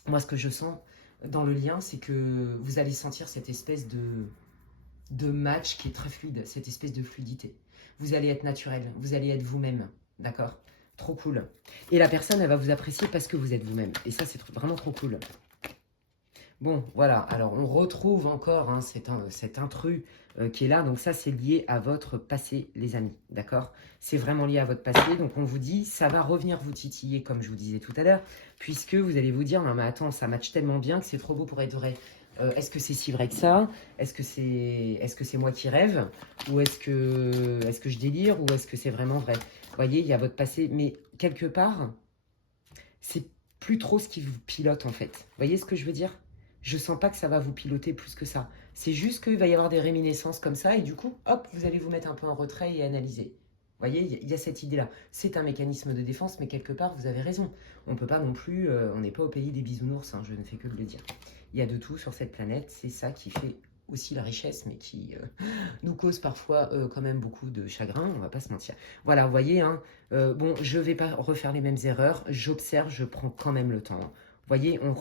Moi, ce que je sens dans le lien, c'est que vous allez sentir cette espèce de match qui est très fluide, cette espèce de fluidité. Vous allez être naturel, vous allez être vous-même, d'accord? Trop cool. Et la personne, elle va vous apprécier parce que vous êtes vous-même. Et ça, c'est vraiment trop cool. Bon, voilà. Alors, on retrouve encore hein, cet intrus qui est là. Donc ça, c'est lié à votre passé, les amis, d'accord? C'est vraiment lié à votre passé. Donc, on vous dit, ça va revenir vous titiller, comme je vous disais tout à l'heure, puisque vous allez vous dire, non mais attends, ça match tellement bien que c'est trop beau pour être vrai. Est-ce que c'est si vrai que ça? Est-ce que c'est moi qui rêve? Ou est-ce que je délire? Ou est-ce que c'est vraiment vrai? Vous voyez, il y a votre passé. Mais quelque part, c'est plus trop ce qui vous pilote, en fait. Vous voyez ce que je veux dire? Je sens pas que ça va vous piloter plus que ça. C'est juste qu'il va y avoir des réminiscences comme ça. Et du coup, hop, vous allez vous mettre un peu en retrait et analyser. Vous voyez, il y a cette idée-là. C'est un mécanisme de défense, mais quelque part, vous avez raison. On peut pas non plus... on n'est pas au pays des bisounours, hein, je ne fais que de le dire. Il y a de tout sur cette planète, c'est ça qui fait aussi la richesse, mais qui nous cause parfois quand même beaucoup de chagrin, on va pas se mentir. Voilà, vous voyez, hein, bon, je vais pas refaire les mêmes erreurs, j'observe, je prends quand même le temps. Vous voyez, on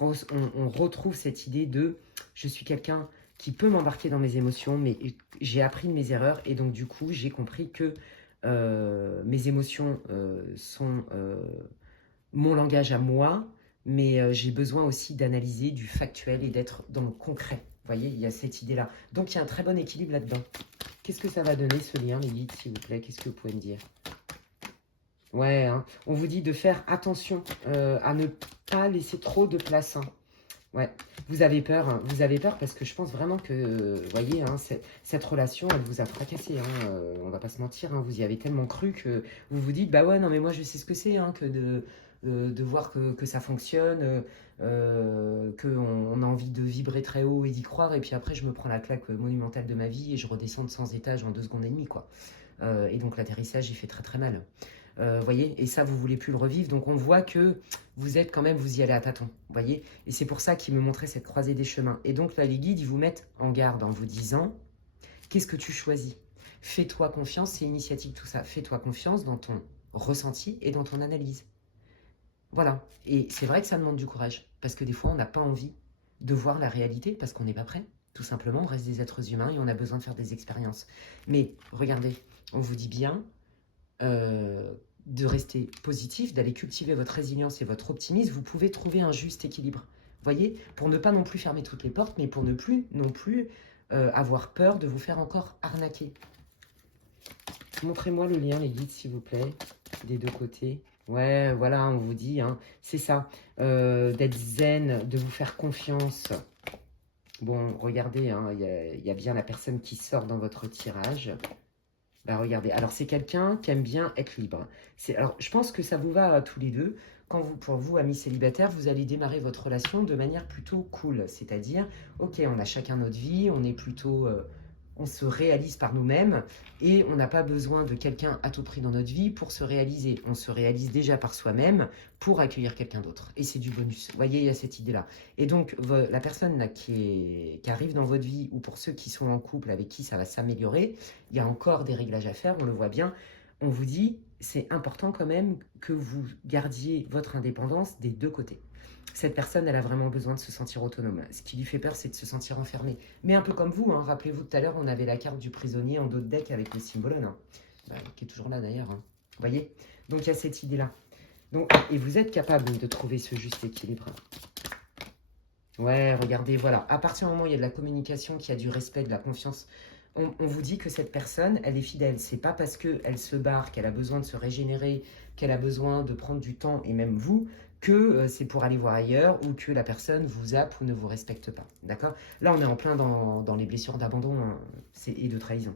retrouve cette idée de je suis quelqu'un qui peut m'embarquer dans mes émotions, mais j'ai appris de mes erreurs, et donc du coup, j'ai compris que mes émotions sont mon langage à moi, mais j'ai besoin aussi d'analyser du factuel et d'être dans le concret. Vous voyez, il y a cette idée-là. Donc, il y a un très bon équilibre là-dedans. Qu'est-ce que ça va donner, ce lien, les guides, s'il vous plaît? Qu'est-ce que vous pouvez me dire? Ouais, hein. On vous dit de faire attention à ne pas laisser trop de place. Hein. Ouais, vous avez peur, hein. Vous avez peur parce que je pense vraiment que, vous voyez, hein, cette relation, elle vous a fracassé, hein, on va pas se mentir, hein, vous y avez tellement cru que vous vous dites, bah ouais, non mais moi je sais ce que c'est, hein, que de voir que ça fonctionne, qu'on on a envie de vibrer très haut et d'y croire, et puis après je me prends la claque monumentale de ma vie et je redescends de 100 étages en 2 secondes et demie, quoi. Et donc l'atterrissage, il fait très très mal. Voyez, et ça, vous voulez plus le revivre. Donc on voit que vous êtes quand même, vous y allez à tâtons. Voyez, et c'est pour ça qu'il me montrait cette croisée des chemins. Et donc là, les guides, ils vous mettent en garde en vous disant, qu'est-ce que tu choisis? Fais-toi confiance, c'est initiatique tout ça. Fais-toi confiance dans ton ressenti et dans ton analyse. Voilà. Et c'est vrai que ça demande du courage, parce que des fois, on n'a pas envie de voir la réalité, parce qu'on n'est pas prêt. Tout simplement, on reste des êtres humains et on a besoin de faire des expériences. Mais regardez, on vous dit bien, de rester positif, d'aller cultiver votre résilience et votre optimisme, vous pouvez trouver un juste équilibre. Voyez, pour ne pas non plus fermer toutes les portes, mais pour ne plus non plus avoir peur de vous faire encore arnaquer. Montrez-moi le lien, les guides, s'il vous plaît, des deux côtés. Ouais, voilà, on vous dit, hein, c'est ça, d'être zen, de vous faire confiance. Bon, regardez, hein, y a bien la personne qui sort dans votre tirage. Bah regardez, alors c'est quelqu'un qui aime bien être libre. Alors je pense que ça vous va tous les deux. Quand vous, pour vous, amis célibataires, vous allez démarrer votre relation de manière plutôt cool. C'est-à-dire, ok, on a chacun notre vie, on est plutôt, on se réalise par nous-mêmes et on n'a pas besoin de quelqu'un à tout prix dans notre vie pour se réaliser. On se réalise déjà par soi-même pour accueillir quelqu'un d'autre. Et c'est du bonus. Vous voyez, il y a cette idée-là. Et donc, la personne là, qui arrive dans votre vie, ou pour ceux qui sont en couple avec qui ça va s'améliorer, il y a encore des réglages à faire, on le voit bien. On vous dit, c'est important quand même que vous gardiez votre indépendance des deux côtés. Cette personne, elle a vraiment besoin de se sentir autonome. Ce qui lui fait peur, c'est de se sentir enfermée. Mais un peu comme vous, hein. Rappelez-vous tout à l'heure, on avait la carte du prisonnier en dos de deck avec le symbolone, hein. Qui est toujours là d'ailleurs. Hein. Vous voyez? Donc il y a cette idée-là. Donc, et vous êtes capable de trouver ce juste équilibre. Ouais, regardez, voilà. À partir du moment où il y a de la communication, qu'il y a du respect, de la confiance, on vous dit que cette personne, elle est fidèle. C'est pas parce qu'elle se barre, qu'elle a besoin de se régénérer, qu'elle a besoin de prendre du temps, et même vous, que c'est pour aller voir ailleurs ou que la personne vous zappe ou ne vous respecte pas. D'accord? Là, on est en plein dans les blessures d'abandon, hein, et de trahison.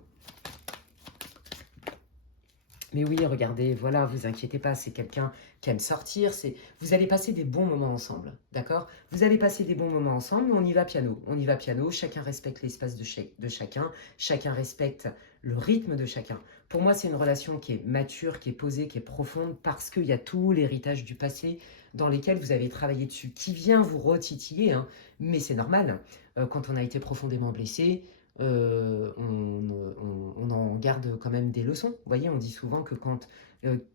Mais oui, regardez, voilà, vous inquiétez pas, c'est quelqu'un qui aime sortir, vous allez passer des bons moments ensemble, d'accord? Vous allez passer des bons moments ensemble, mais on y va piano, chacun respecte l'espace de chacun respecte le rythme de chacun. Pour moi, c'est une relation qui est mature, qui est posée, qui est profonde, parce qu'il y a tout l'héritage du passé dans lesquels vous avez travaillé dessus, qui vient vous retitiller, hein, mais c'est normal, quand on a été profondément blessé, on en garde quand même des leçons. Vous voyez, on dit souvent que quand,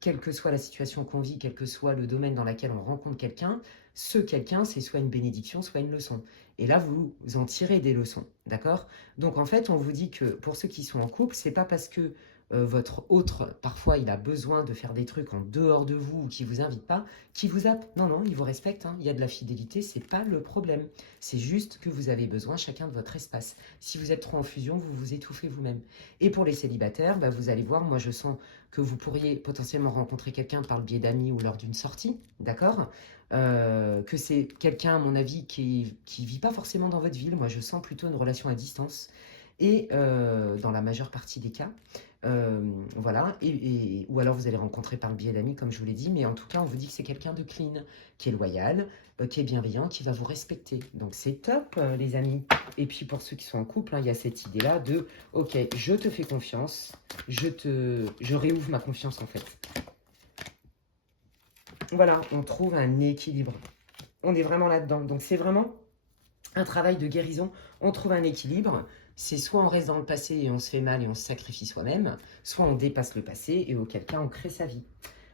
quelle que soit la situation qu'on vit, quel que soit le domaine dans lequel on rencontre quelqu'un, ce quelqu'un, c'est soit une bénédiction, soit une leçon. Et là, vous en tirez des leçons, d'accord? Donc en fait, on vous dit que pour ceux qui sont en couple, c'est pas parce que votre autre, parfois, il a besoin de faire des trucs en dehors de vous ou qui vous invite pas, qui vous zappe. Non, non, il vous respecte, hein. Il y a de la fidélité, c'est pas le problème. C'est juste que vous avez besoin chacun de votre espace. Si vous êtes trop en fusion, vous vous étouffez vous-même. Et pour les célibataires, bah, vous allez voir, moi je sens que vous pourriez potentiellement rencontrer quelqu'un par le biais d'amis ou lors d'une sortie, d'accord? Que c'est quelqu'un, à mon avis, qui vit pas forcément dans votre ville. Moi je sens plutôt une relation à distance. Et dans la majeure partie des cas, voilà, ou alors vous allez rencontrer par le biais d'amis, comme je vous l'ai dit, mais en tout cas, on vous dit que c'est quelqu'un de clean, qui est loyal, qui est bienveillant, qui va vous respecter. Donc c'est top, les amis. Et puis pour ceux qui sont en couple, hein, il y a cette idée-là de, ok, je te fais confiance, je réouvre ma confiance en fait. Voilà, on trouve un équilibre. On est vraiment là-dedans. Donc c'est vraiment un travail de guérison. On trouve un équilibre. C'est soit on reste dans le passé et on se fait mal et on se sacrifie soi-même, soit on dépasse le passé et auquel cas on crée sa vie.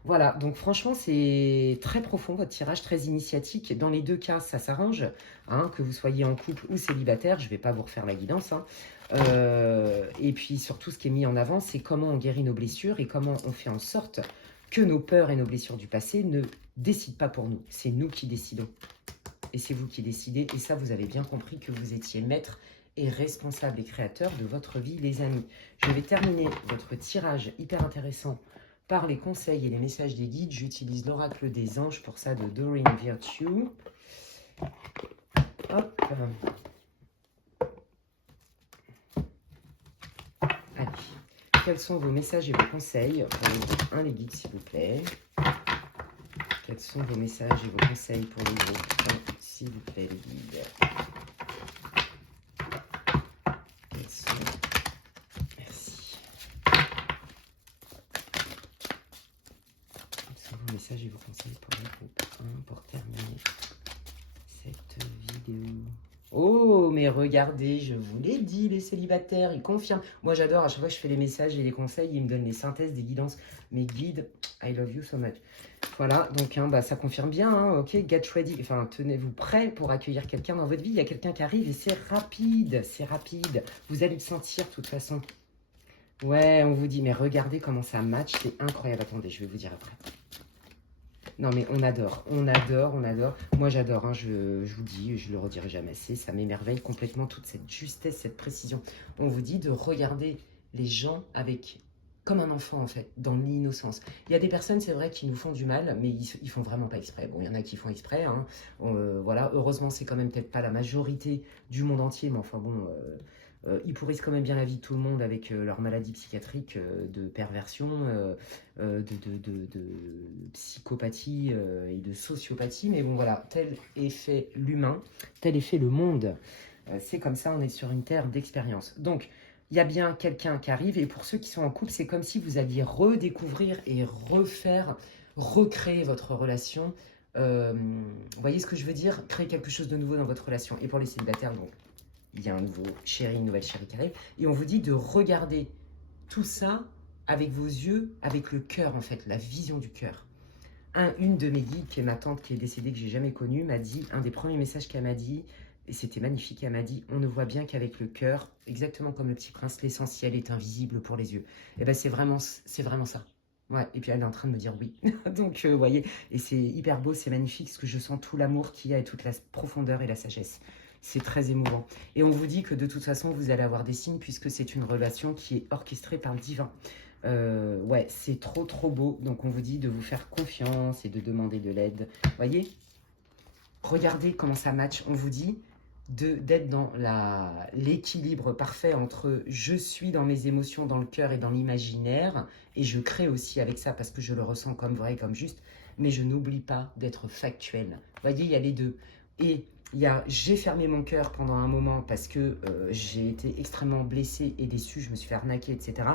Voilà, donc franchement, c'est très profond, votre tirage, très initiatique. Dans les deux cas, ça s'arrange, hein, que vous soyez en couple ou célibataire. Je ne vais pas vous refaire la guidance. Hein. Et puis surtout, ce qui est mis en avant, c'est comment on guérit nos blessures et comment on fait en sorte que nos peurs et nos blessures du passé ne décident pas pour nous. C'est nous qui décidons. Et c'est vous qui décidez. Et ça, vous avez bien compris que vous étiez maître et responsable et créateur de votre vie, les amis. Je vais terminer votre tirage hyper intéressant par les conseils et les messages des guides, j'utilise l'oracle des anges pour ça de Doreen Virtue. Hop. Allez. Quels sont vos messages et vos conseils pour le groupe 1, les guides, s'il vous plaît? Quels sont vos messages et vos conseils pour le groupe 1, s'il vous plaît, les guides? Quels sont... Merci. Quels sont vos messages et vos conseils pour le groupe 1 pour terminer cette vidéo? Oh, mais regardez, je vous l'ai dit, les célibataires, ils confirment. Moi, j'adore, à chaque fois que je fais les messages et les conseils, ils me donnent les synthèses, des guidances. Mes guides, I love you so much. Voilà, donc hein, bah, ça confirme bien, hein, ok, get ready. Enfin, tenez-vous prêt pour accueillir quelqu'un dans votre vie. Il y a quelqu'un qui arrive et c'est rapide, c'est rapide. Vous allez le sentir, de toute façon. Ouais, on vous dit, mais regardez comment ça match, c'est incroyable. Attendez, je vais vous dire après. Non, mais on adore, on adore, on adore. Moi, j'adore, hein, je vous dis, je le redirai jamais assez, ça m'émerveille complètement, toute cette justesse, cette précision. On vous dit de regarder les gens avec, comme un enfant, en fait, dans l'innocence. Il y a des personnes, c'est vrai, qui nous font du mal, mais ils font vraiment pas exprès. Bon, il y en a qui font exprès, hein. Voilà, heureusement, c'est quand même peut-être pas la majorité du monde entier, mais enfin bon... ils pourrissent quand même bien la vie de tout le monde avec leur maladie psychiatrique, de perversion, de psychopathie et de sociopathie. Mais bon, voilà, tel est fait l'humain, tel est fait le monde. C'est comme ça, on est sur une terre d'expérience. Donc, il y a bien quelqu'un qui arrive. Et pour ceux qui sont en couple, c'est comme si vous alliez redécouvrir et recréer votre relation. Vous voyez ce que je veux dire? Créer quelque chose de nouveau dans votre relation. Et pour les célibataires, donc, il y a un nouveau chéri, une nouvelle chérie qui arrive, et on vous dit de regarder tout ça avec vos yeux, avec le cœur en fait, la vision du cœur. Une de mes guides, qui est ma tante qui est décédée, que j'ai jamais connue, m'a dit, un des premiers messages qu'elle m'a dit, et c'était magnifique, elle m'a dit, on ne voit bien qu'avec le cœur, exactement comme le Petit Prince, l'essentiel est invisible pour les yeux. Et ben c'est vraiment ça. Ouais, et puis elle est en train de me dire oui. Donc, vous voyez, et c'est hyper beau, c'est magnifique, parce que je sens tout l'amour qu'il y a et toute la profondeur et la sagesse. C'est très émouvant. Et on vous dit que de toute façon, vous allez avoir des signes puisque c'est une relation qui est orchestrée par le divin. Ouais, c'est trop, trop beau. Donc, on vous dit de vous faire confiance et de demander de l'aide. Voyez? Regardez comment ça match. On vous dit d'être dans l'équilibre parfait entre je suis dans mes émotions, dans le cœur et dans l'imaginaire. Et je crée aussi avec ça parce que je le ressens comme vrai, comme juste. Mais je n'oublie pas d'être factuel. Voyez, il y a les deux. Et j'ai fermé mon cœur pendant un moment parce que j'ai été extrêmement blessée et déçue, je me suis fait arnaquer, etc.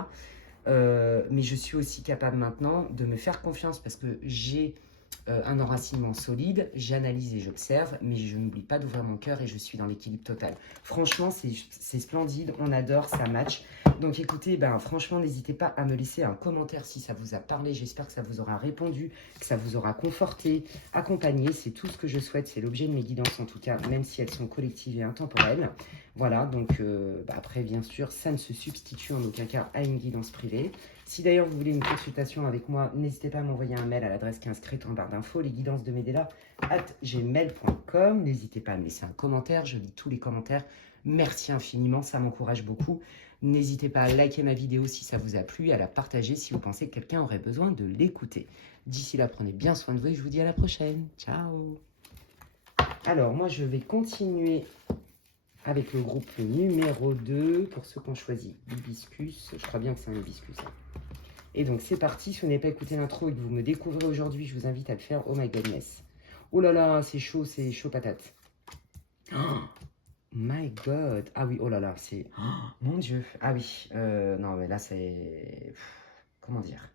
Mais je suis aussi capable maintenant de me faire confiance parce que j'ai un enracinement solide, j'analyse et j'observe, mais je n'oublie pas d'ouvrir mon cœur et je suis dans l'équilibre total. Franchement, c'est splendide, on adore, ça match. Donc écoutez, franchement, n'hésitez pas à me laisser un commentaire si ça vous a parlé. J'espère que ça vous aura répondu, que ça vous aura conforté, accompagné. C'est tout ce que je souhaite, c'est l'objet de mes guidances en tout cas, même si elles sont collectives et intemporelles. Voilà, donc après, bien sûr, ça ne se substitue en aucun cas à une guidance privée. Si d'ailleurs vous voulez une consultation avec moi, n'hésitez pas à m'envoyer un mail à l'adresse qui est inscrite en barre d'infos, lesguidancesdemedela@gmail.com. N'hésitez pas à me laisser un commentaire, je lis tous les commentaires. Merci infiniment, ça m'encourage beaucoup. N'hésitez pas à liker ma vidéo si ça vous a plu et à la partager si vous pensez que quelqu'un aurait besoin de l'écouter. D'ici là, prenez bien soin de vous et je vous dis à la prochaine. Ciao! Alors, moi, je vais continuer avec le groupe numéro 2, pour ceux qui ont choisi l'hibiscus. Je crois bien que c'est un hibiscus. Et donc, c'est parti. Si vous n'avez pas écouté l'intro et que vous me découvrez aujourd'hui, je vous invite à le faire. Oh my goodness. Oh là là, c'est chaud patate. Oh my god. Ah oui, oh là là, c'est... Oh, mon Dieu. Ah oui. Non, mais là, c'est... Comment dire?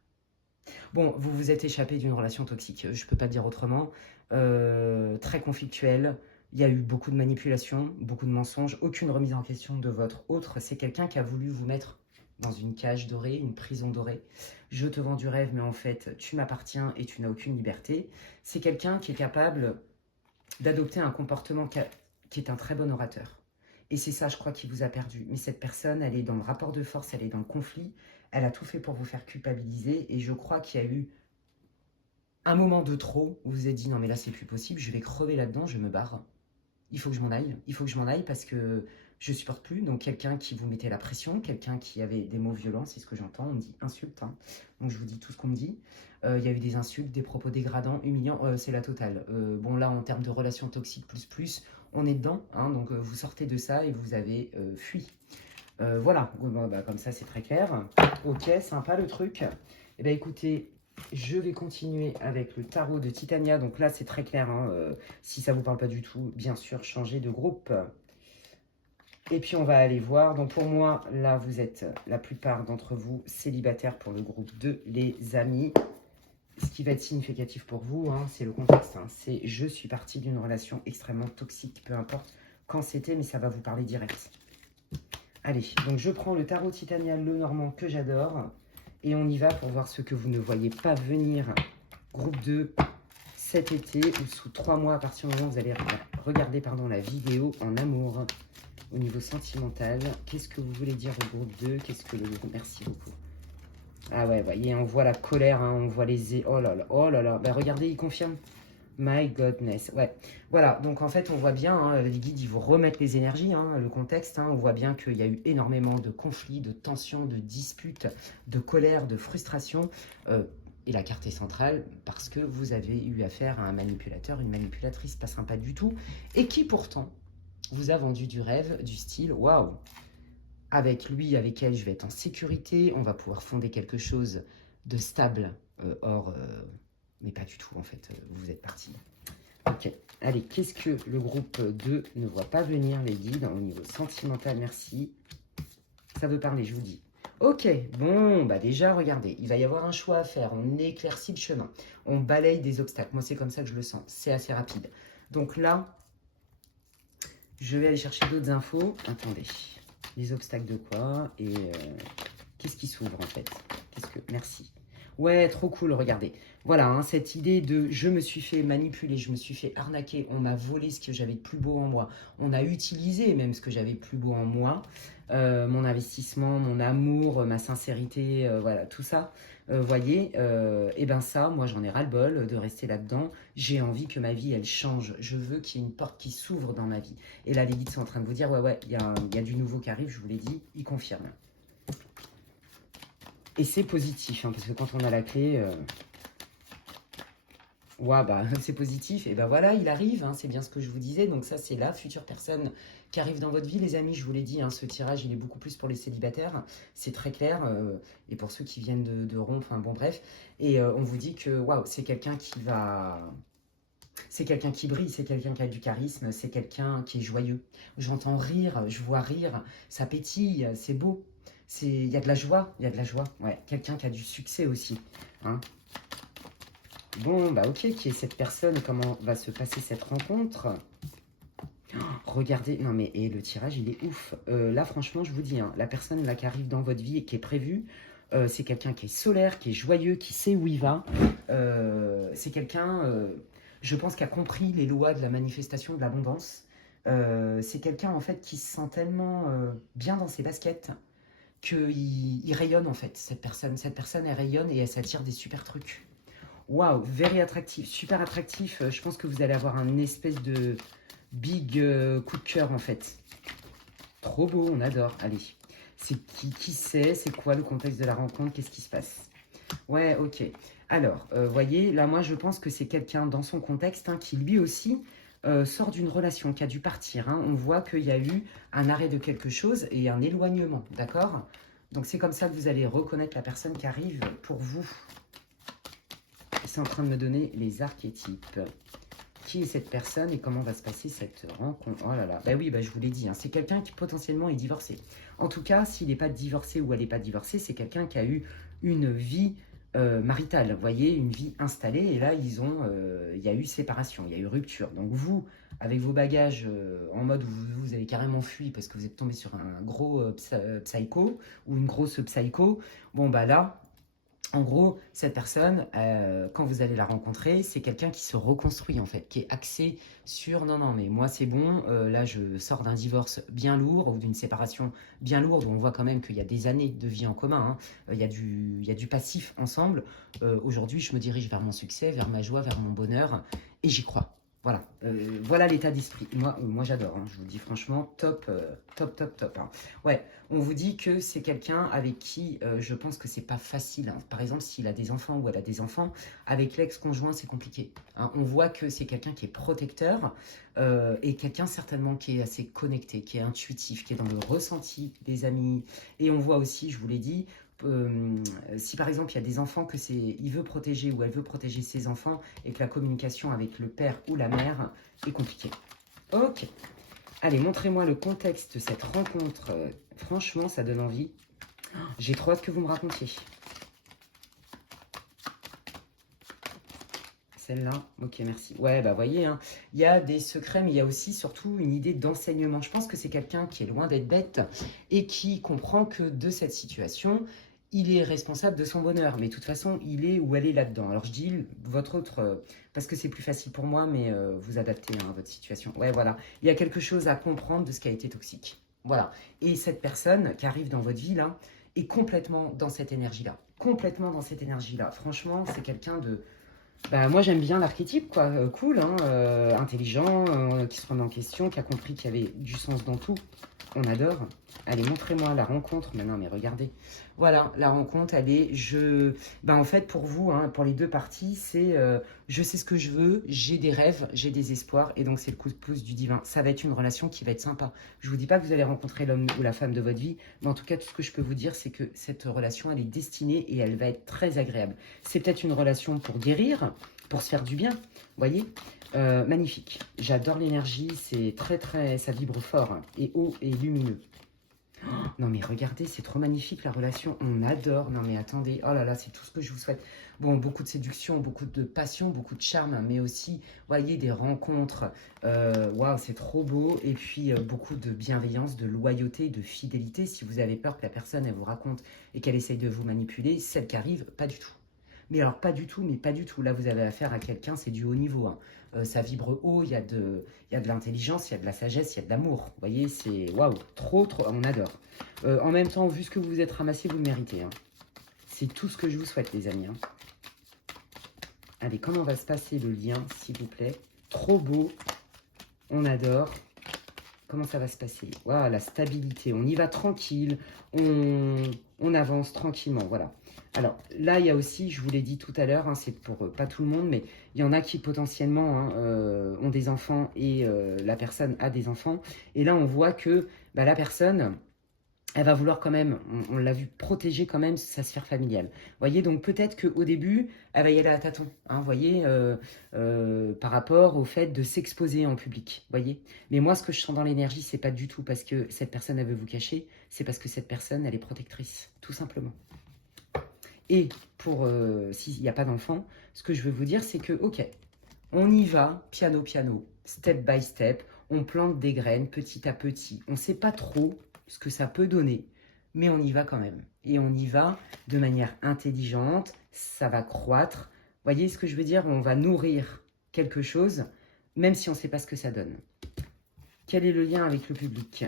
Bon, vous vous êtes échappé d'une relation toxique. Je ne peux pas dire autrement. Très conflictuelle. Il y a eu beaucoup de manipulations, beaucoup de mensonges, aucune remise en question de votre autre. C'est quelqu'un qui a voulu vous mettre dans une cage dorée, une prison dorée. Je te vends du rêve, mais en fait, tu m'appartiens et tu n'as aucune liberté. C'est quelqu'un qui est capable d'adopter un comportement qui est un très bon orateur. Et c'est ça, je crois, qui vous a perdu. Mais cette personne, elle est dans le rapport de force, elle est dans le conflit. Elle a tout fait pour vous faire culpabiliser. Et je crois qu'il y a eu un moment de trop où vous vous êtes dit, non mais là, c'est plus possible, je vais crever là-dedans, je me barre. Il faut que je m'en aille parce que je supporte plus. Donc quelqu'un qui vous mettait la pression, quelqu'un qui avait des mots violents, c'est ce que j'entends, on me dit insulte. Hein. Donc je vous dis tout ce qu'on me dit. Il y a eu des insultes, des propos dégradants, humiliants, c'est la totale. Bon là, en termes de relations toxiques plus, on est dedans. Hein, donc vous sortez de ça et vous avez fui. Voilà, bon, bah, comme ça c'est très clair. Ok, sympa le truc. Eh bien écoutez, je vais continuer avec le tarot de Titania. Donc là c'est très clair, hein, si ça ne vous parle pas du tout, bien sûr, changez de groupe. Et puis on va aller voir. Donc pour moi, là vous êtes la plupart d'entre vous célibataires pour le groupe 2, les amis. Ce qui va être significatif pour vous, hein, c'est le contexte. Hein, c'est je suis partie d'une relation extrêmement toxique, peu importe quand c'était, mais ça va vous parler direct. Allez, donc je prends le tarot Titania, le normand que j'adore. Et on y va pour voir ce que vous ne voyez pas venir. Groupe 2, cet été ou sous 3 mois à partir du moment où vous allez regarder la vidéo en amour. Au niveau sentimental, qu'est-ce que vous voulez dire au groupe 2? Qu'est-ce que le groupe... Merci beaucoup. Ah ouais, voyez, on voit la colère, hein, on voit les... Oh là là, oh là là. Bah, regardez, il confirme. My goodness, ouais. Voilà, donc en fait, on voit bien, hein, les guides, ils vous remettent les énergies, hein, le contexte. Hein, on voit bien qu'il y a eu énormément de conflits, de tensions, de disputes, de colère, de frustration. Et la carte est centrale parce que vous avez eu affaire à un manipulateur, une manipulatrice pas sympa du tout, et qui pourtant vous a vendu du rêve, du style, waouh, avec lui, avec elle, je vais être en sécurité, on va pouvoir fonder quelque chose de stable. Mais pas du tout, en fait, vous êtes parti. Ok, allez, qu'est-ce que le groupe 2 ne voit pas venir, les guides, au niveau sentimental? Merci. Ça veut parler, je vous dis. Ok, bon, bah déjà, regardez, il va y avoir un choix à faire. On éclaircit le chemin. On balaye des obstacles. Moi, c'est comme ça que je le sens. C'est assez rapide. Donc là, je vais aller chercher d'autres infos. Attendez. Les obstacles de quoi? Et qu'est-ce qui s'ouvre, en fait? Merci. Ouais, trop cool, regardez. Voilà, hein, cette idée de je me suis fait manipuler, je me suis fait arnaquer, on m'a volé ce que j'avais de plus beau en moi, on a utilisé même ce que j'avais de plus beau en moi, mon investissement, mon amour, ma sincérité, voilà, tout ça. Voyez, et ben ça, moi j'en ai ras-le-bol de rester là-dedans. J'ai envie que ma vie, elle change. Je veux qu'il y ait une porte qui s'ouvre dans ma vie. Et là, les guides sont en train de vous dire, ouais, il y a du nouveau qui arrive, je vous l'ai dit, ils confirment. Et c'est positif, hein, parce que quand on a la clé, ouais, bah, c'est positif. Et ben voilà, il arrive, hein, c'est bien ce que je vous disais. Donc ça, c'est la future personne qui arrive dans votre vie, les amis. Je vous l'ai dit, hein, ce tirage, il est beaucoup plus pour les célibataires. C'est très clair. Et pour ceux qui viennent de rompre, enfin bon, bref. Et on vous dit que, waouh, c'est quelqu'un qui va... C'est quelqu'un qui brille, c'est quelqu'un qui a du charisme, c'est quelqu'un qui est joyeux. J'entends rire, je vois rire, ça pétille, c'est beau. Il y a de la joie, Ouais, quelqu'un qui a du succès aussi. Hein. Bon, bah ok, qui est cette personne? Comment va se passer cette rencontre? Oh, regardez, non mais et le tirage, il est ouf. Là, franchement, je vous dis, hein, la personne là qui arrive dans votre vie et qui est prévue, c'est quelqu'un qui est solaire, qui est joyeux, qui sait où il va. C'est quelqu'un, je pense, qui a compris les lois de la manifestation de l'abondance. C'est quelqu'un, en fait, qui se sent tellement bien dans ses baskets qu'il rayonne, en fait, cette personne. Cette personne, elle rayonne et elle s'attire des super trucs. Waouh, very attractif, super attractif. Je pense que vous allez avoir un espèce de big coup de cœur, en fait. Trop beau, on adore. Allez, c'est qui c'est? C'est quoi le contexte de la rencontre? Qu'est-ce qui se passe? Ouais, ok. Alors, voyez, là, moi, je pense que c'est quelqu'un dans son contexte hein, qui, lui aussi, sort d'une relation, qui a dû partir. Hein. On voit qu'il y a eu un arrêt de quelque chose et un éloignement, d'accord? Donc, c'est comme ça que vous allez reconnaître la personne qui arrive pour vous. C'est en train de me donner les archétypes. Qui est cette personne et comment va se passer cette rencontre? Oh là là, bah oui, bah je vous l'ai dit, hein, c'est quelqu'un qui potentiellement est divorcé. En tout cas, s'il n'est pas divorcé ou elle n'est pas divorcée, c'est quelqu'un qui a eu une vie maritale, vous voyez, une vie installée. Et là, il y a eu séparation, il y a eu rupture. Donc vous, avec vos bagages en mode où vous avez carrément fui parce que vous êtes tombé sur un gros psycho ou une grosse psycho, bon bah là... En gros, cette personne, quand vous allez la rencontrer, c'est quelqu'un qui se reconstruit en fait, qui est axé sur non, non, mais moi c'est bon, là je sors d'un divorce bien lourd ou d'une séparation bien lourde où on voit quand même qu'il y a des années de vie en commun, hein. Il y a du passif ensemble. Aujourd'hui, je me dirige vers mon succès, vers ma joie, vers mon bonheur et j'y crois. Voilà, voilà l'état d'esprit. Moi j'adore, hein, je vous dis franchement, top, top, top, top. Hein. Ouais, on vous dit que c'est quelqu'un avec qui je pense que c'est pas facile. Hein. Par exemple, s'il a des enfants ou elle a des enfants, avec l'ex-conjoint, c'est compliqué. Hein. On voit que c'est quelqu'un qui est protecteur et quelqu'un certainement qui est assez connecté, qui est intuitif, qui est dans le ressenti des amis. Et on voit aussi, je vous l'ai dit, si par exemple il y a des enfants que il veut protéger ou elle veut protéger ses enfants et que la communication avec le père ou la mère est compliquée. Ok, allez, montrez-moi le contexte de cette rencontre. Franchement, ça donne envie. J'ai trop hâte que vous me racontiez. Celle-là, ok, merci. Ouais, bah voyez, hein, il y a des secrets, mais il y a aussi surtout une idée d'enseignement. Je pense que c'est quelqu'un qui est loin d'être bête et qui comprend que de cette situation, il est responsable de son bonheur. Mais de toute façon, il est ou elle est là-dedans. Alors je dis votre autre, parce que c'est plus facile pour moi, mais vous adaptez hein, à votre situation. Ouais, voilà. Il y a quelque chose à comprendre de ce qui a été toxique. Voilà. Et cette personne qui arrive dans votre vie, là, est complètement dans cette énergie-là. Complètement dans cette énergie-là. Franchement, c'est quelqu'un de bah, moi, j'aime bien l'archétype, quoi. Cool, hein, intelligent, qui se remet en question, qui a compris qu'il y avait du sens dans tout. On adore. Allez, montrez-moi la rencontre. Mais non, mais regardez. Voilà, la rencontre, elle est... Bah, en fait, pour vous, hein, pour les deux parties, c'est... je sais ce que je veux, j'ai des rêves, j'ai des espoirs, et donc c'est le coup de pouce du divin. Ça va être une relation qui va être sympa. Je vous dis pas que vous allez rencontrer l'homme ou la femme de votre vie, mais en tout cas, tout ce que je peux vous dire, c'est que cette relation, elle est destinée et elle va être très agréable. C'est peut-être une relation pour guérir, pour se faire du bien, vous voyez. Magnifique. J'adore l'énergie, c'est très très, ça vibre fort hein, et haut et lumineux. Oh, non mais regardez, c'est trop magnifique la relation, on adore. Non mais attendez, oh là là, c'est tout ce que je vous souhaite. Bon, beaucoup de séduction, beaucoup de passion, beaucoup de charme, mais aussi, voyez, des rencontres. Waouh, c'est trop beau. Et puis beaucoup de bienveillance, de loyauté, de fidélité. Si vous avez peur que la personne, elle vous raconte et qu'elle essaye de vous manipuler, celle qui arrive, pas du tout. Mais alors, pas du tout, mais pas du tout. Là, vous avez affaire à quelqu'un, c'est du haut niveau. Hein. Ça vibre haut, il y a de l'intelligence, il y a de la sagesse, il y a de l'amour. Vous voyez, c'est waouh, trop, trop, on adore. En même temps, vu ce que vous vous êtes ramassé, vous le méritez. Hein. C'est tout ce que je vous souhaite, les amis. Hein. Allez, comment va se passer le lien, s'il vous plaît? Trop beau, on adore. Comment ça va se passer? Voilà, la stabilité. On y va tranquille, on avance tranquillement, voilà. Alors là, il y a aussi, je vous l'ai dit tout à l'heure, hein, c'est pour pas tout le monde, mais il y en a qui potentiellement hein, ont des enfants et la personne a des enfants. Et là, on voit que bah, la personne, elle va vouloir quand même, on l'a vu, protéger quand même sa sphère familiale. Vous voyez, donc peut-être qu'au début, elle va y aller à tâtons, hein, voyez, par rapport au fait de s'exposer en public, voyez. Mais moi, ce que je sens dans l'énergie, c'est pas du tout parce que cette personne, elle veut vous cacher, c'est parce que cette personne, elle est protectrice, tout simplement. Et pour, s'il n'y a pas d'enfant, ce que je veux vous dire, c'est que, ok, on y va, piano, piano, step by step, on plante des graines petit à petit. On ne sait pas trop ce que ça peut donner, mais on y va quand même. Et on y va de manière intelligente, ça va croître. Voyez ce que je veux dire? On va nourrir quelque chose, même si on ne sait pas ce que ça donne. Quel est le lien avec le public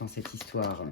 dans cette histoire?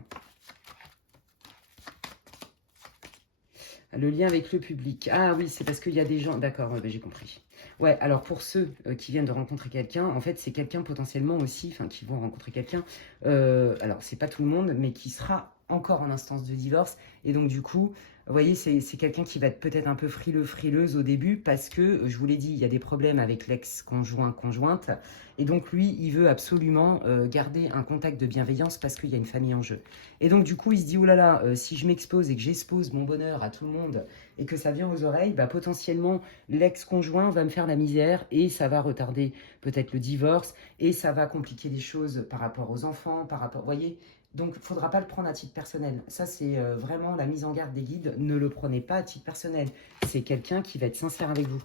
Le lien avec le public. Ah oui, c'est parce qu'il y a des gens... D'accord, ouais, bah, j'ai compris. Ouais, alors pour ceux qui viennent de rencontrer quelqu'un, en fait, c'est quelqu'un potentiellement aussi, enfin, qui vont rencontrer quelqu'un, alors, c'est pas tout le monde, mais qui sera encore en instance de divorce. Et donc, du coup, vous voyez, c'est quelqu'un qui va être peut-être un peu frileux, frileuse au début, parce que, je vous l'ai dit, il y a des problèmes avec l'ex-conjoint, conjointe. Et donc, lui, il veut absolument garder un contact de bienveillance parce qu'il y a une famille en jeu. Et donc, du coup, il se dit, oh là là, si je m'expose et que j'expose mon bonheur à tout le monde et que ça vient aux oreilles, bah, potentiellement, l'ex-conjoint va me faire la misère et ça va retarder peut-être le divorce et ça va compliquer les choses par rapport aux enfants, par rapport... Vous voyez? Donc, il ne faudra pas le prendre à titre personnel. Ça, c'est vraiment la mise en garde des guides. Ne le prenez pas à titre personnel. C'est quelqu'un qui va être sincère avec vous.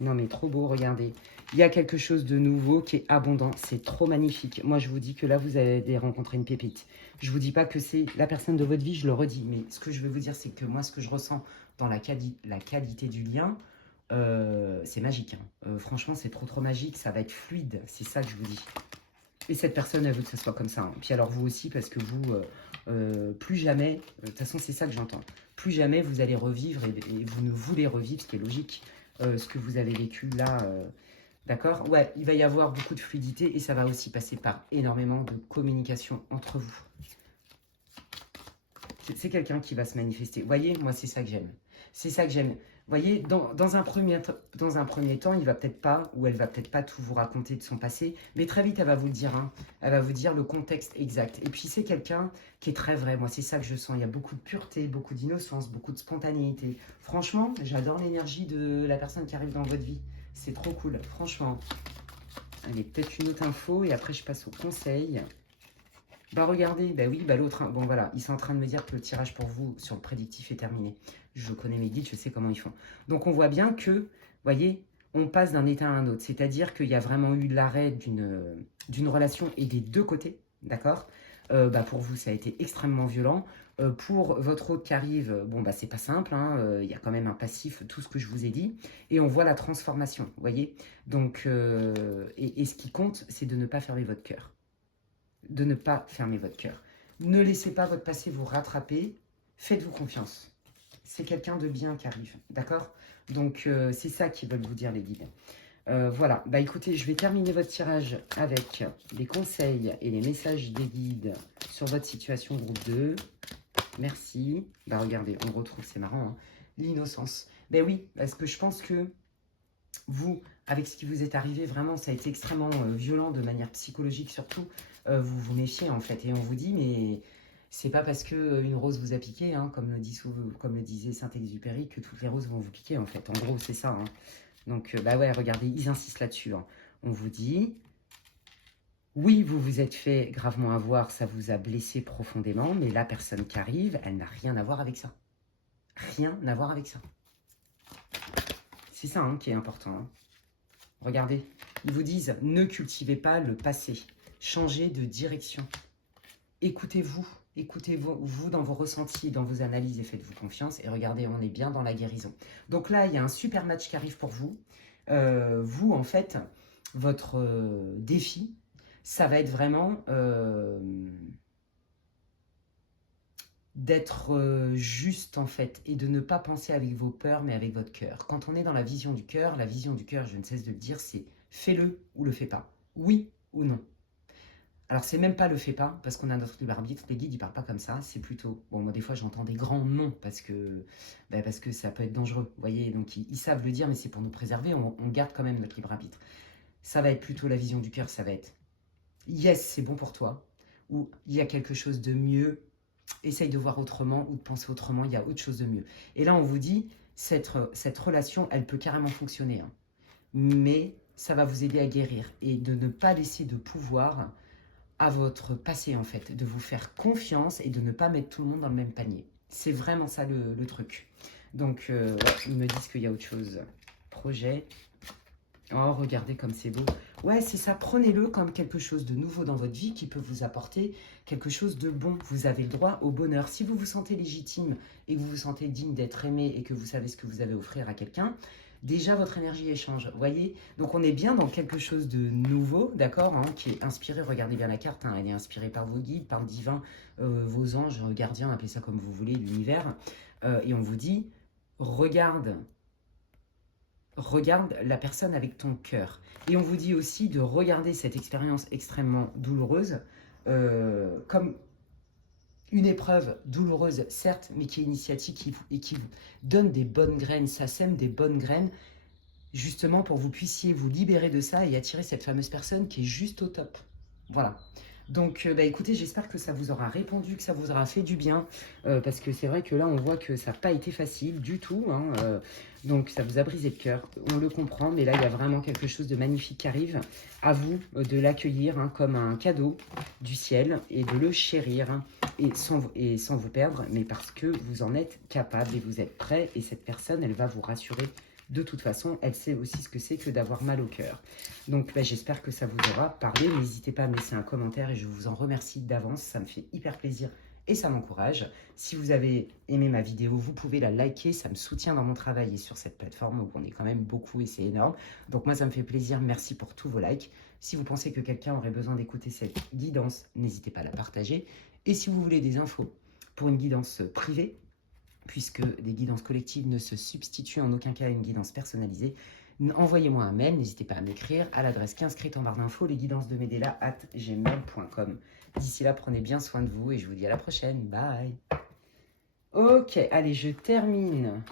Non, mais trop beau, regardez. Il y a quelque chose de nouveau qui est abondant. C'est trop magnifique. Moi, je vous dis que là, vous allez rencontrer une pépite. Je ne vous dis pas que c'est la personne de votre vie, je le redis. Mais ce que je veux vous dire, c'est que moi, ce que je ressens dans la qualité du lien, c'est magique. Hein. Franchement, c'est trop, trop magique. Ça va être fluide. C'est ça que je vous dis. Et cette personne, elle veut que ça soit comme ça. Hein. Puis alors, vous aussi, parce que vous, plus jamais, de toute façon, c'est ça que j'entends. Plus jamais, vous allez revivre et vous ne voulez revivre, ce qui est logique. ce que vous avez vécu là. D'accord? Ouais, il va y avoir beaucoup de fluidité et ça va aussi passer par énormément de communication entre vous. C'est quelqu'un qui va se manifester. Vous voyez, moi, c'est ça que j'aime. C'est ça que j'aime. Vous voyez, dans un premier temps, il va peut-être pas, ou elle va peut-être pas tout vous raconter de son passé, mais très vite, elle va vous le dire. Hein. Elle va vous dire le contexte exact. Et puis, c'est quelqu'un qui est très vrai. Moi, c'est ça que je sens. Il y a beaucoup de pureté, beaucoup d'innocence, beaucoup de spontanéité. Franchement, j'adore l'énergie de la personne qui arrive dans votre vie. C'est trop cool, franchement. Allez, peut-être une autre info, et après, je passe au conseil. Bah regardez, bah oui, bah l'autre, bon voilà, ils sont en train de me dire que le tirage pour vous sur le prédictif est terminé. Je connais mes guides, je sais comment ils font. Donc on voit bien que, voyez, on passe d'un état à un autre. C'est-à-dire qu'il y a vraiment eu l'arrêt d'une relation et des deux côtés, d'accord. Bah pour vous, ça a été extrêmement violent. Pour votre autre qui arrive, bon bah c'est pas simple, hein, il y a quand même un passif, tout ce que je vous ai dit. Et on voit la transformation, vous voyez. Donc, et ce qui compte, c'est de ne pas fermer votre cœur. De ne pas fermer votre cœur. Ne laissez pas votre passé vous rattraper. Faites-vous confiance. C'est quelqu'un de bien qui arrive, d'accord? Donc, c'est ça qu'ils veulent vous dire, les guides. Voilà, bah écoutez, je vais terminer votre tirage avec les conseils et les messages des guides sur votre situation groupe 2. Merci. Bah regardez, on retrouve, c'est marrant, hein, l'innocence. Ben oui, parce que je pense que vous, avec ce qui vous est arrivé, vraiment, ça a été extrêmement violent de manière psychologique surtout. Vous vous méfiez en fait et on vous dit, mais c'est pas parce que une rose vous a piqué, hein, comme le disait Saint-Exupéry, que toutes les roses vont vous piquer en fait. En gros, c'est ça. Hein. Donc, bah ouais, regardez, ils insistent là-dessus. Hein. On vous dit, oui, vous vous êtes fait gravement avoir, ça vous a blessé profondément, mais la personne qui arrive, elle n'a rien à voir avec ça. Rien à voir avec ça. C'est ça hein, qui est important. Hein. Regardez, ils vous disent, ne cultivez pas le passé. Changez de direction. Écoutez-vous. Écoutez-vous dans vos ressentis, dans vos analyses et faites-vous confiance. Et regardez, on est bien dans la guérison. Donc là, il y a un super match qui arrive pour vous. Vous, en fait, votre défi, ça va être vraiment d'être juste en fait et de ne pas penser avec vos peurs mais avec votre cœur. Quand on est dans la vision du cœur, je ne cesse de le dire, c'est fais-le ou le fais pas. Oui ou non. Alors c'est même pas le fais pas parce qu'on a notre libre arbitre, les guides ils parlent pas comme ça, c'est plutôt, bon moi des fois j'entends des grands non parce que ça peut être dangereux, vous voyez, donc ils savent le dire mais c'est pour nous préserver, on garde quand même notre libre arbitre. Ça va être plutôt la vision du cœur, ça va être yes c'est bon pour toi, ou il y a quelque chose de mieux, essaye de voir autrement ou de penser autrement, il y a autre chose de mieux. Et là, on vous dit, cette relation, elle peut carrément fonctionner. Hein. Mais ça va vous aider à guérir et de ne pas laisser de pouvoir à votre passé, en fait. De vous faire confiance et de ne pas mettre tout le monde dans le même panier. C'est vraiment ça le truc. Donc, ouais, ils me disent qu'il y a autre chose. Projet. Oh, regardez comme c'est beau. Ouais, c'est ça. Prenez-le comme quelque chose de nouveau dans votre vie qui peut vous apporter quelque chose de bon. Vous avez le droit au bonheur. Si vous vous sentez légitime et que vous vous sentez digne d'être aimé et que vous savez ce que vous avez à offrir à quelqu'un, déjà votre énergie échange. Vous voyez? Donc on est bien dans quelque chose de nouveau, d'accord, hein, qui est inspiré. Regardez bien la carte. Hein, elle est inspirée par vos guides, par le divin, vos anges, gardiens, appelez ça comme vous voulez, l'univers. Et on vous dit, regarde la personne avec ton cœur. Et on vous dit aussi de regarder cette expérience extrêmement douloureuse comme une épreuve douloureuse, certes, mais qui est initiatique et qui vous donne des bonnes graines, ça sème des bonnes graines, justement pour que vous puissiez vous libérer de ça et attirer cette fameuse personne qui est juste au top. Voilà. Donc, écoutez, j'espère que ça vous aura répondu, que ça vous aura fait du bien, parce que c'est vrai que là, on voit que ça n'a pas été facile du tout, hein, donc ça vous a brisé le cœur, on le comprend, mais là, il y a vraiment quelque chose de magnifique qui arrive. À vous de l'accueillir hein, comme un cadeau du ciel et de le chérir, hein, et sans vous perdre, mais parce que vous en êtes capable et vous êtes prêt, et cette personne, elle va vous rassurer. De toute façon, elle sait aussi ce que c'est que d'avoir mal au cœur. Donc, j'espère que ça vous aura parlé. N'hésitez pas à me laisser un commentaire et je vous en remercie d'avance. Ça me fait hyper plaisir et ça m'encourage. Si vous avez aimé ma vidéo, vous pouvez la liker. Ça me soutient dans mon travail et sur cette plateforme où on est quand même beaucoup et c'est énorme. Donc, moi, ça me fait plaisir. Merci pour tous vos likes. Si vous pensez que quelqu'un aurait besoin d'écouter cette guidance, n'hésitez pas à la partager. Et si vous voulez des infos pour une guidance privée, puisque des guidances collectives ne se substituent en aucun cas à une guidance personnalisée. Envoyez-moi un mail, n'hésitez pas à m'écrire à l'adresse qui est inscrite en barre d'infos, lesguidancesdemedela@gmail.com. D'ici là, prenez bien soin de vous et je vous dis à la prochaine. Bye. Ok, allez, je termine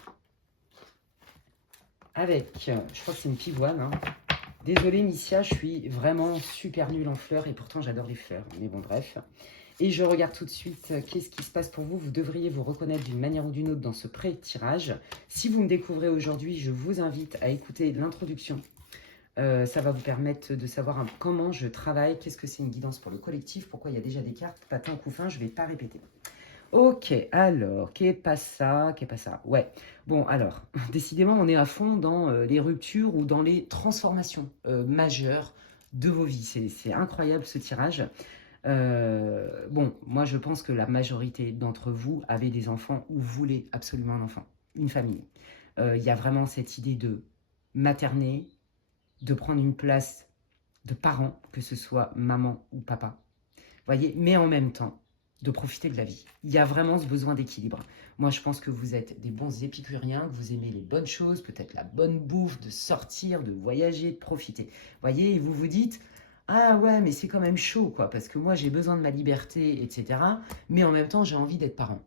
avec, je crois que c'est une pivoine. Hein. Désolée, Missia, je suis vraiment super nulle en fleurs et pourtant j'adore les fleurs. Mais bon, bref. Et je regarde tout de suite qu'est-ce qui se passe pour vous. Vous devriez vous reconnaître d'une manière ou d'une autre dans ce pré-tirage. Si vous me découvrez aujourd'hui, je vous invite à écouter l'introduction. Ça va vous permettre de savoir comment je travaille, qu'est-ce que c'est une guidance pour le collectif, pourquoi il y a déjà des cartes, patin, coup fin, je ne vais pas répéter. Ok, alors, qu'est pas ça, ouais. Bon, alors, décidément, on est à fond dans les ruptures ou dans les transformations majeures de vos vies. C'est incroyable ce tirage. Bon, moi je pense que la majorité d'entre vous avez des enfants ou voulez absolument un enfant, une famille. Il y a vraiment cette idée de materner, de prendre une place de parent, que ce soit maman ou papa. Voyez, mais en même temps, de profiter de la vie. Il y a vraiment ce besoin d'équilibre. Moi, je pense que vous êtes des bons épicuriens, que vous aimez les bonnes choses, peut-être la bonne bouffe, de sortir, de voyager, de profiter. Voyez, et vous vous dites... Ah ouais, mais c'est quand même chaud, quoi, parce que moi, j'ai besoin de ma liberté, etc. Mais en même temps, j'ai envie d'être parent.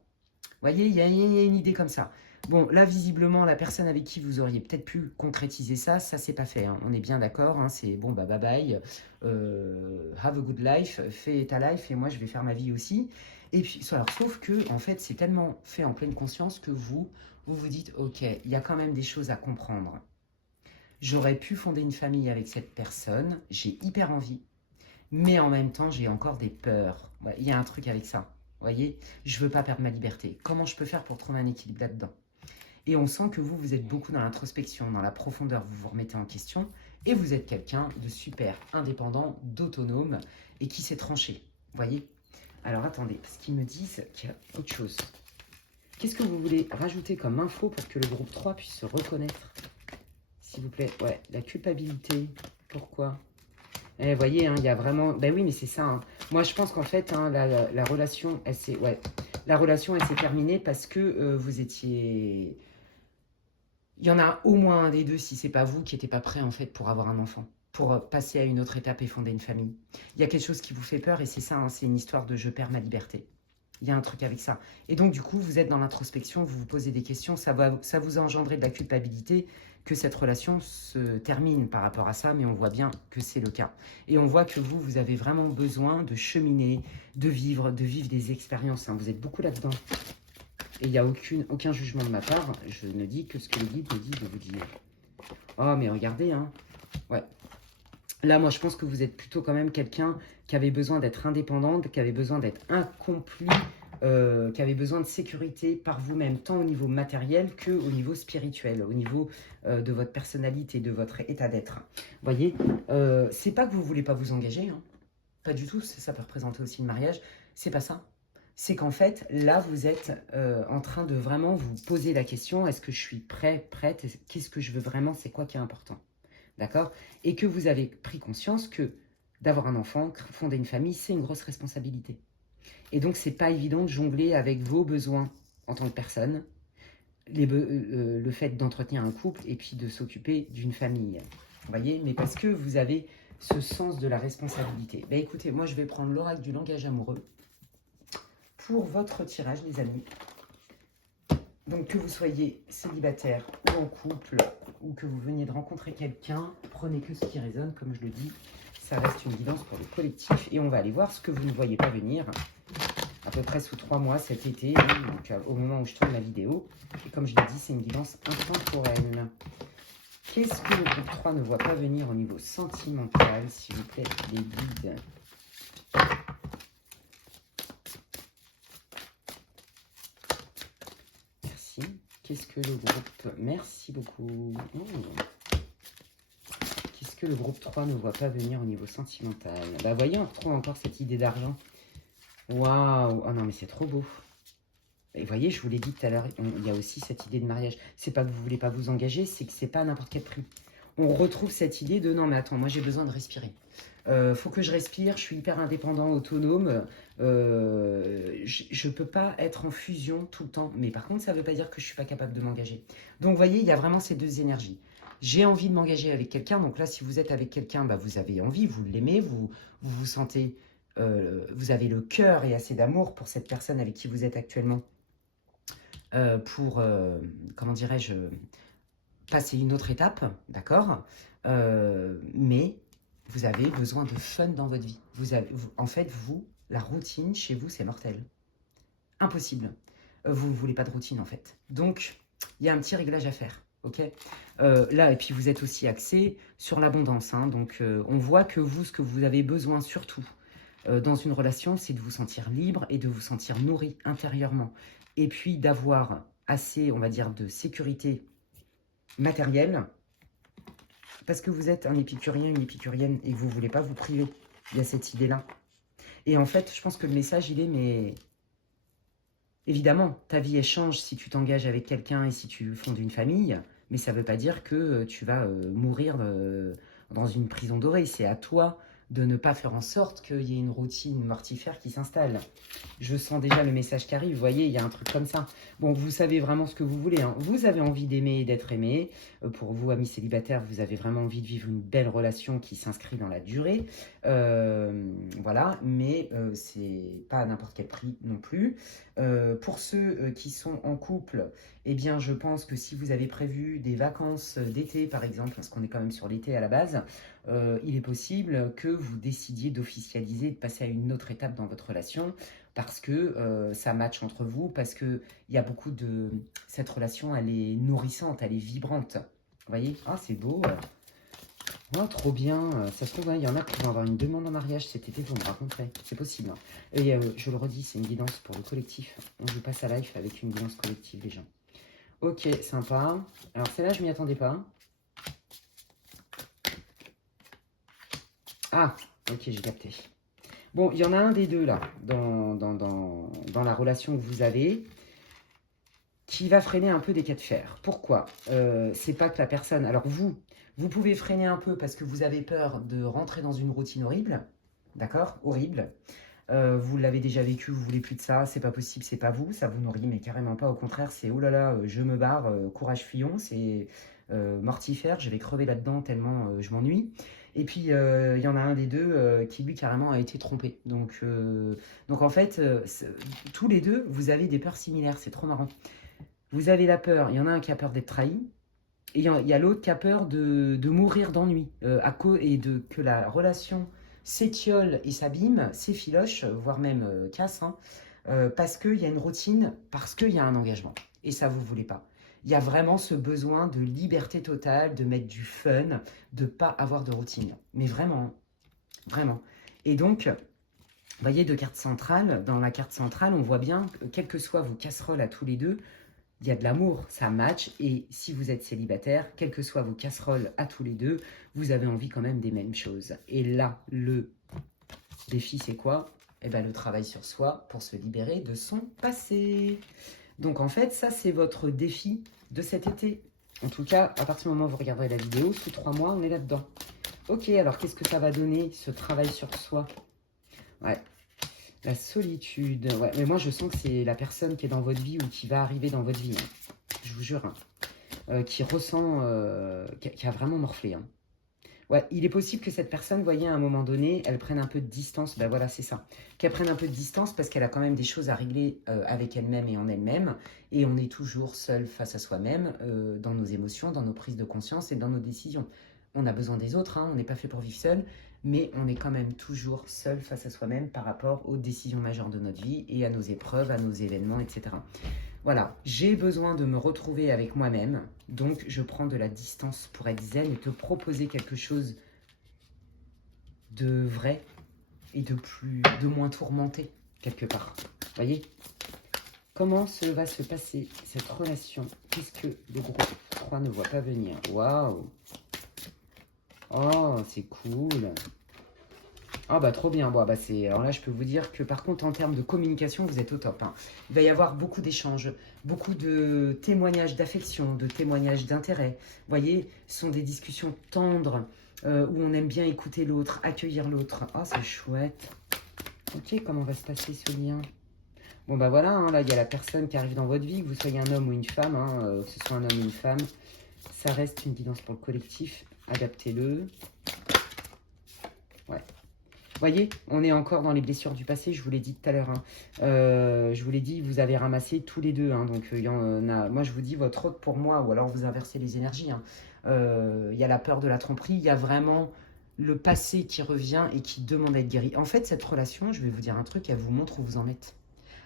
Vous voyez, il y a une idée comme ça. Bon, là, visiblement, la personne avec qui vous auriez peut-être pu concrétiser ça, c'est pas fait. Hein. On est bien d'accord, hein, c'est bon, bah bye bye, have a good life, fais ta life, et moi, je vais faire ma vie aussi. Et puis, alors, sauf que, en fait, c'est tellement fait en pleine conscience que vous vous dites, ok, il y a quand même des choses à comprendre. J'aurais pu fonder une famille avec cette personne, j'ai hyper envie, mais en même temps, j'ai encore des peurs. Ouais, il y a un truc avec ça, vous voyez. Je veux pas perdre ma liberté. Comment je peux faire pour trouver un équilibre là-dedans? Et on sent que vous êtes beaucoup dans l'introspection, dans la profondeur, vous vous remettez en question, et vous êtes quelqu'un de super indépendant, d'autonome, et qui s'est tranché, vous voyez. Alors attendez, parce qu'ils me disent qu'il y a autre chose. Qu'est-ce que vous voulez rajouter comme info pour que le groupe 3 puisse se reconnaître? S'il vous plaît, ouais, la culpabilité, pourquoi? Vous voyez, hein, il y a vraiment... Ben oui, mais c'est ça. Hein. Moi, je pense qu'en fait, hein, la relation, elle s'est... Ouais, la relation, elle s'est terminée parce que vous étiez... Il y en a au moins un des deux, si c'est pas vous, qui n'était pas prêt, en fait, pour avoir un enfant. Pour passer à une autre étape et fonder une famille. Il y a quelque chose qui vous fait peur et c'est ça, hein, c'est une histoire de « je perds ma liberté ». Il y a un truc avec ça. Et donc, du coup, vous êtes dans l'introspection, vous vous posez des questions, ça vous a engendré de la culpabilité que cette relation se termine par rapport à ça, mais on voit bien que c'est le cas. Et on voit que vous avez vraiment besoin de cheminer, de vivre des expériences. Hein. Vous êtes beaucoup là-dedans. Et il n'y a aucun jugement de ma part. Je ne dis que ce que le guide me dit de vous dire. Oh, mais regardez, hein. Ouais. Là, moi, je pense que vous êtes plutôt quand même quelqu'un qui avait besoin d'être indépendante, qui avait besoin d'être accompli, qui avait besoin de sécurité par vous-même, tant au niveau matériel qu'au niveau spirituel, au niveau de votre personnalité, de votre état d'être. Vous voyez, c'est pas que vous voulez pas vous engager, hein. Pas du tout, ça peut représenter aussi le mariage, c'est pas ça. C'est qu'en fait, là, vous êtes en train de vraiment vous poser la question, est-ce que je suis prêt, prête, qu'est-ce que je veux vraiment, c'est quoi qui est important? D'accord? Et que vous avez pris conscience que d'avoir un enfant, fonder une famille, c'est une grosse responsabilité. Et donc, c'est pas évident de jongler avec vos besoins en tant que personne, le fait d'entretenir un couple et puis de s'occuper d'une famille. Vous voyez? Mais parce que vous avez ce sens de la responsabilité. Ben écoutez, moi, je vais prendre l'oracle du langage amoureux pour votre tirage, les amis. Donc, que vous soyez célibataire ou en couple, ou que vous veniez de rencontrer quelqu'un, prenez que ce qui résonne, comme je le dis. Ça reste une guidance pour le collectif. Et on va aller voir ce que vous ne voyez pas venir, à peu près sous 3 mois cet été, donc au moment où je tourne la vidéo. Et comme je l'ai dit, c'est une guidance intemporelle. Qu'est-ce que le groupe 3 ne voit pas venir au niveau sentimental, s'il vous plaît, les guides? Merci. Qu'est-ce que le groupe... Merci beaucoup. Qu'est-ce que le groupe 3 ne voit pas venir au niveau sentimental? Bah, voyez, on retrouve encore cette idée d'argent. Waouh! Oh non, mais c'est trop beau. Et voyez, je vous l'ai dit tout à l'heure, il y a aussi cette idée de mariage. C'est pas que vous ne voulez pas vous engager, c'est que c'est pas à n'importe quel prix. On retrouve cette idée de non, mais attends, moi j'ai besoin de respirer. Faut que je respire, je suis hyper indépendant, autonome. Je ne peux pas être en fusion tout le temps. Mais par contre, ça ne veut pas dire que je ne suis pas capable de m'engager. Donc, vous voyez, il y a vraiment ces deux énergies. J'ai envie de m'engager avec quelqu'un. Donc là, si vous êtes avec quelqu'un, bah, vous avez envie, vous l'aimez, vous sentez, vous avez le cœur et assez d'amour pour cette personne avec qui vous êtes actuellement pour, comment dirais-je, passer une autre étape, d'accord. Mais vous avez besoin de fun dans votre vie. En fait, la routine, chez vous, c'est mortel. Impossible. Vous ne voulez pas de routine, en fait. Donc, il y a un petit réglage à faire, ok. Là, et puis vous êtes aussi axé sur l'abondance, hein, donc on voit que vous, ce que vous avez besoin surtout dans une relation, c'est de vous sentir libre et de vous sentir nourri intérieurement. Et puis d'avoir assez, on va dire, de sécurité matérielle, parce que vous êtes un épicurien, une épicurienne, et que vous ne voulez pas vous priver. Il y a cette idée-là. Et en fait, je pense que le message, il est, mais... Évidemment, ta vie, elle change si tu t'engages avec quelqu'un et si tu fondes une famille, mais ça ne veut pas dire que tu vas mourir dans une prison dorée. C'est à toi de ne pas faire en sorte qu'il y ait une routine mortifère qui s'installe. Je sens déjà le message qui arrive, vous voyez, il y a un truc comme ça. Bon, vous savez vraiment ce que vous voulez, hein. Vous avez envie d'aimer et d'être aimé. Pour vous, amis célibataires, vous avez vraiment envie de vivre une belle relation qui s'inscrit dans la durée. Voilà, mais c'est pas à n'importe quel prix non plus. Pour ceux qui sont en couple, eh bien, je pense que si vous avez prévu des vacances d'été, par exemple, parce qu'on est quand même sur l'été à la base, il est possible que vous décidiez d'officialiser, de passer à une autre étape dans votre relation, parce que ça match entre vous, parce qu'il y a beaucoup de... Cette relation, elle est nourrissante, elle est vibrante. Vous voyez? Ah, c'est beau. Oh, trop bien. Ça se trouve, il y en a qui vont avoir une demande en mariage cet été, vous me raconterez. C'est possible, hein. Et je le redis, c'est une guidance pour le collectif. On vous passe à live avec une guidance collective, les gens. Ok, sympa. Alors, celle-là, je m'y attendais pas. Ah, ok, j'ai capté. Bon, il y en a un des deux, là, dans la relation que vous avez, qui va freiner un peu des cas de fer. Pourquoi? C'est pas que la personne... Alors, vous pouvez freiner un peu parce que vous avez peur de rentrer dans une routine horrible. D'accord? Horrible. Vous l'avez déjà vécu, vous voulez plus de ça, c'est pas possible, c'est pas vous, ça vous nourrit, mais carrément pas. Au contraire, c'est oh là là, je me barre, courage fuyons, c'est mortifère, je vais crever là-dedans tellement je m'ennuie. Et puis il y en a un des deux qui lui carrément a été trompé. Donc en fait, tous les deux, vous avez des peurs similaires, c'est trop marrant. Vous avez la peur, il y en a un qui a peur d'être trahi, et il y a l'autre qui a peur de mourir d'ennui, et que la relation s'étiole et s'abîme, s'effiloche, voire même casse, hein, parce qu'il y a une routine, parce qu'il y a un engagement. Et ça, vous ne voulez pas. Il y a vraiment ce besoin de liberté totale, de mettre du fun, de ne pas avoir de routine. Mais vraiment, vraiment. Et donc, vous voyez, deux cartes centrales. Dans la carte centrale, on voit bien, que, quelles que soient vos casseroles à tous les deux, il y a de l'amour, ça match. Et si vous êtes célibataire, quelles que soient vos casseroles à tous les deux, vous avez envie quand même des mêmes choses. Et là, le défi, c'est quoi? Eh bien, le travail sur soi pour se libérer de son passé. Donc, en fait, ça, c'est votre défi de cet été. En tout cas, à partir du moment où vous regarderez la vidéo, sous 3 mois, on est là-dedans. Ok, alors qu'est-ce que ça va donner, ce travail sur soi? Ouais. La solitude. Ouais, mais moi, je sens que c'est la personne qui est dans votre vie ou qui va arriver dans votre vie. Hein. Je vous jure. Hein. Qui ressent... qui a vraiment morflé. Hein. Ouais, il est possible que cette personne, vous voyez, à un moment donné, elle prenne un peu de distance. Ben voilà, c'est ça. Qu'elle prenne un peu de distance parce qu'elle a quand même des choses à régler avec elle-même et en elle-même. Et on est toujours seul face à soi-même dans nos émotions, dans nos prises de conscience et dans nos décisions. On a besoin des autres, hein, on n'est pas fait pour vivre seul, mais on est quand même toujours seul face à soi-même par rapport aux décisions majeures de notre vie et à nos épreuves, à nos événements, etc. Voilà, j'ai besoin de me retrouver avec moi-même, donc je prends de la distance pour être zen et te proposer quelque chose de vrai et de moins tourmenté, quelque part. Vous voyez? Comment va se passer cette relation puisque le groupe 3 ne voit pas venir? Waouh! Oh, c'est cool. Ah bah trop bien. Bon, bah alors là, je peux vous dire que par contre, en termes de communication, vous êtes au top. Hein. Il va y avoir beaucoup d'échanges, beaucoup de témoignages d'affection, de témoignages d'intérêt. Vous voyez, ce sont des discussions tendres où on aime bien écouter l'autre, accueillir l'autre. Oh, c'est chouette. Ok, comment va se passer ce lien? Bon, bah voilà, hein, là, il y a la personne qui arrive dans votre vie, que vous soyez un homme ou une femme, hein, que ce soit un homme ou une femme. Ça reste une guidance pour le collectif. Adaptez-le. Ouais. Vous voyez, on est encore dans les blessures du passé, je vous l'ai dit tout à l'heure. Hein. Je vous l'ai dit, vous avez ramassé tous les deux. Hein, donc, il y en a, moi, je vous dis votre autre pour moi, ou alors vous inversez les énergies. Hein. Il y a la peur de la tromperie, il y a vraiment le passé qui revient et qui demande à être guéri. En fait, cette relation, je vais vous dire un truc, elle vous montre où vous en êtes.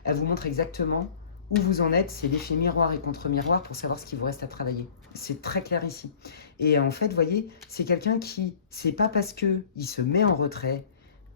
Elle vous montre exactement où vous en êtes. C'est l'effet miroir et contre-miroir pour savoir ce qu'il vous reste à travailler. C'est très clair ici. Et en fait, vous voyez, c'est quelqu'un qui, c'est pas parce qu'il se met en retrait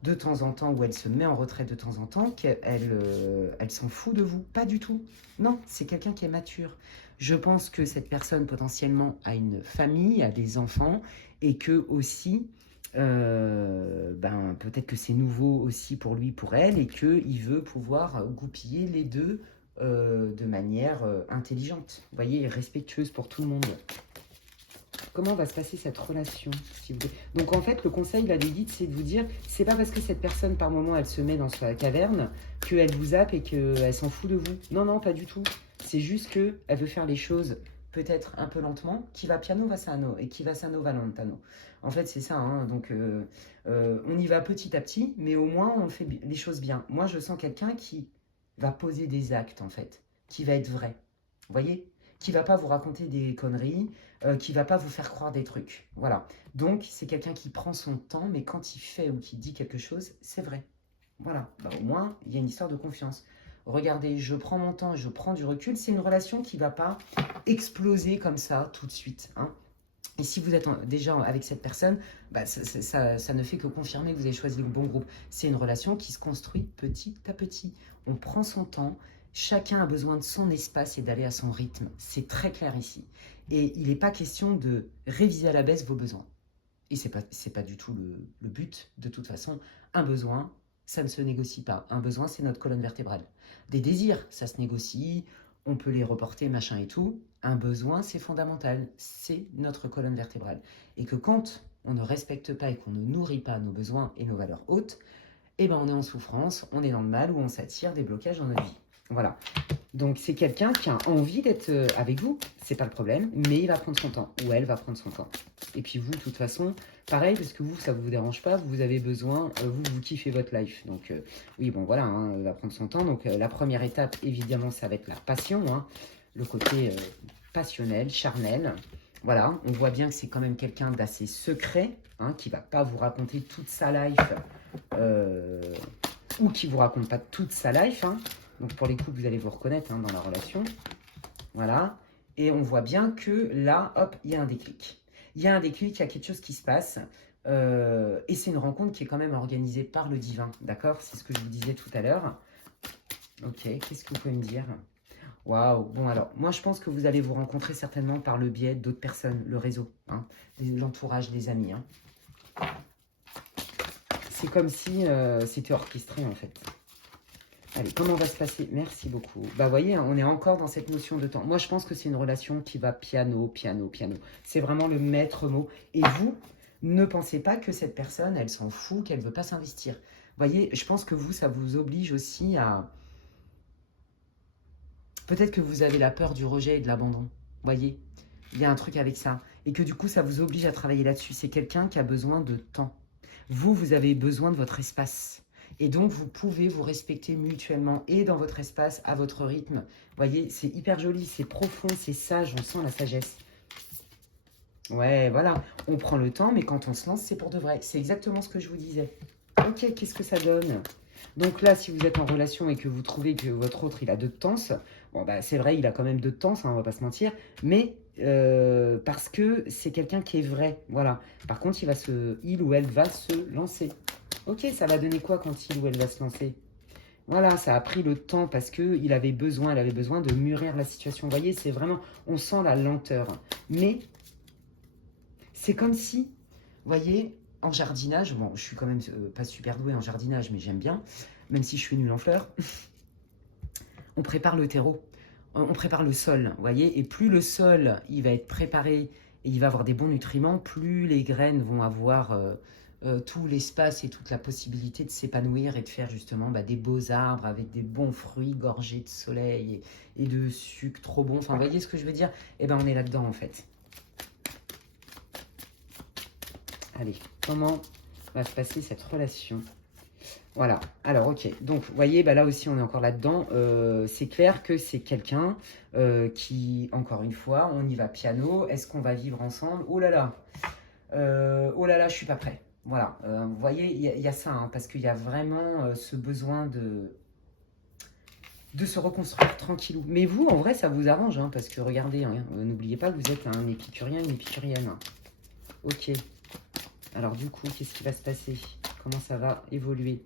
de temps en temps, ou elle se met en retrait de temps en temps, qu'elle elle s'en fout de vous. Pas du tout. Non, c'est quelqu'un qui est mature. Je pense que cette personne potentiellement a une famille, a des enfants, et que aussi, peut-être que c'est nouveau aussi pour lui, pour elle, et qu'il veut pouvoir goupiller les deux de manière intelligente, vous voyez, et respectueuse pour tout le monde. Comment va se passer cette relation, s'il vous plaît? Donc en fait, le conseil, là, des guides, c'est de vous dire, c'est pas parce que cette personne, par moment, elle se met dans sa caverne, qu'elle vous zappe et qu'elle s'en fout de vous. Non, non, pas du tout. C'est juste qu'elle veut faire les choses peut-être un peu lentement, qui va piano va sano, et qui va sano va lontano. En fait, c'est ça, hein. Donc on y va petit à petit, mais au moins, on fait les choses bien. Moi, je sens quelqu'un qui va poser des actes, en fait, qui va être vrai. Vous voyez? Qui va pas vous raconter des conneries, qui va pas vous faire croire des trucs. Voilà. Donc, c'est quelqu'un qui prend son temps, mais quand il fait ou qu'il dit quelque chose, c'est vrai. Voilà. Bah, au moins, il y a une histoire de confiance. Regardez, je prends mon temps, je prends du recul. C'est une relation qui ne va pas exploser comme ça tout de suite. Hein. Et si vous êtes déjà avec cette personne, bah, ça ne fait que confirmer que vous avez choisi le bon groupe. C'est une relation qui se construit petit à petit. On prend son temps. Chacun a besoin de son espace et d'aller à son rythme. C'est très clair ici. Et il n'est pas question de réviser à la baisse vos besoins. Et ce n'est pas du tout le but. De toute façon, un besoin, ça ne se négocie pas. Un besoin, c'est notre colonne vertébrale. Des désirs, ça se négocie, on peut les reporter, machin et tout. Un besoin, c'est fondamental. C'est notre colonne vertébrale. Et que quand on ne respecte pas et qu'on ne nourrit pas nos besoins et nos valeurs hautes, eh ben on est en souffrance, on est dans le mal ou on s'attire des blocages dans notre vie. Voilà. Donc, c'est quelqu'un qui a envie d'être avec vous, c'est pas le problème, mais il va prendre son temps, ou elle va prendre son temps. Et puis vous, de toute façon, pareil, parce que vous, ça ne vous dérange pas, vous avez besoin, vous kiffez votre life. Donc, oui, bon, voilà, hein, elle va prendre son temps. Donc, la première étape, évidemment, ça va être la passion, hein, le côté passionnel, charnel. Voilà, on voit bien que c'est quand même quelqu'un d'assez secret, hein, qui ne va pas vous raconter toute sa life, ou qui ne vous raconte pas toute sa life, hein. Donc pour les couples, vous allez vous reconnaître hein, dans la relation. Voilà. Et on voit bien que là, hop, il y a un déclic. Il y a un déclic, il y a quelque chose qui se passe. Et c'est une rencontre qui est quand même organisée par le divin. D'accord? C'est ce que je vous disais tout à l'heure. Ok, qu'est-ce que vous pouvez me dire? Waouh. Bon alors, moi je pense que vous allez vous rencontrer certainement par le biais d'autres personnes, le réseau, hein, l'entourage des amis. Hein. C'est comme si c'était orchestré en fait. Allez, comment va se passer? Merci beaucoup. Bah, vous voyez, on est encore dans cette notion de temps. Moi, je pense que c'est une relation qui va piano, piano, piano. C'est vraiment le maître mot. Et vous, ne pensez pas que cette personne, elle s'en fout, qu'elle ne veut pas s'investir. Vous voyez, je pense que vous, ça vous oblige aussi à... Peut-être que vous avez la peur du rejet et de l'abandon. Vous voyez, il y a un truc avec ça. Et que du coup, ça vous oblige à travailler là-dessus. C'est quelqu'un qui a besoin de temps. Vous, vous avez besoin de votre espace. Et donc, vous pouvez vous respecter mutuellement et dans votre espace, à votre rythme. Vous voyez, c'est hyper joli, c'est profond, c'est sage, on sent la sagesse. Ouais, voilà, on prend le temps, mais quand on se lance, c'est pour de vrai. C'est exactement ce que je vous disais. Ok, qu'est-ce que ça donne? Donc là, si vous êtes en relation et que vous trouvez que votre autre, il a 2 de tense, bon, bah, c'est vrai, il a quand même 2 de tense, hein, on va pas se mentir, mais parce que c'est quelqu'un qui est vrai, voilà. Par contre, il ou elle va se lancer. Ok, ça va donner quoi quand il ou elle va se lancer? Voilà, ça a pris le temps parce elle avait besoin de mûrir la situation. Vous voyez, c'est vraiment, on sent la lenteur. Mais c'est comme si, vous voyez, en jardinage, bon, je suis quand même pas super douée en jardinage, mais j'aime bien, même si je suis nulle en fleurs, on prépare le terreau, on prépare le sol, vous voyez, et plus le sol, il va être préparé et il va avoir des bons nutriments, plus les graines vont avoir tout l'espace et toute la possibilité de s'épanouir et de faire justement des beaux arbres avec des bons fruits gorgés de soleil et de sucre trop bon. Enfin, vous voyez ce que je veux dire? Eh ben, on est là-dedans en fait. Allez, comment va se passer cette relation? Voilà, alors ok, donc vous voyez, là aussi on est encore là-dedans, c'est clair que c'est quelqu'un qui, encore une fois, on y va piano, est-ce qu'on va vivre ensemble? Oh là là, je suis pas prêt. Voilà, vous voyez, il y a ça, hein, parce qu'il y a vraiment ce besoin de se reconstruire tranquillou. Mais vous, en vrai, ça vous arrange, hein, parce que regardez, hein, n'oubliez pas que vous êtes un épicurien, une épicurienne. Ok, alors du coup, qu'est-ce qui va se passer? Comment ça va évoluer?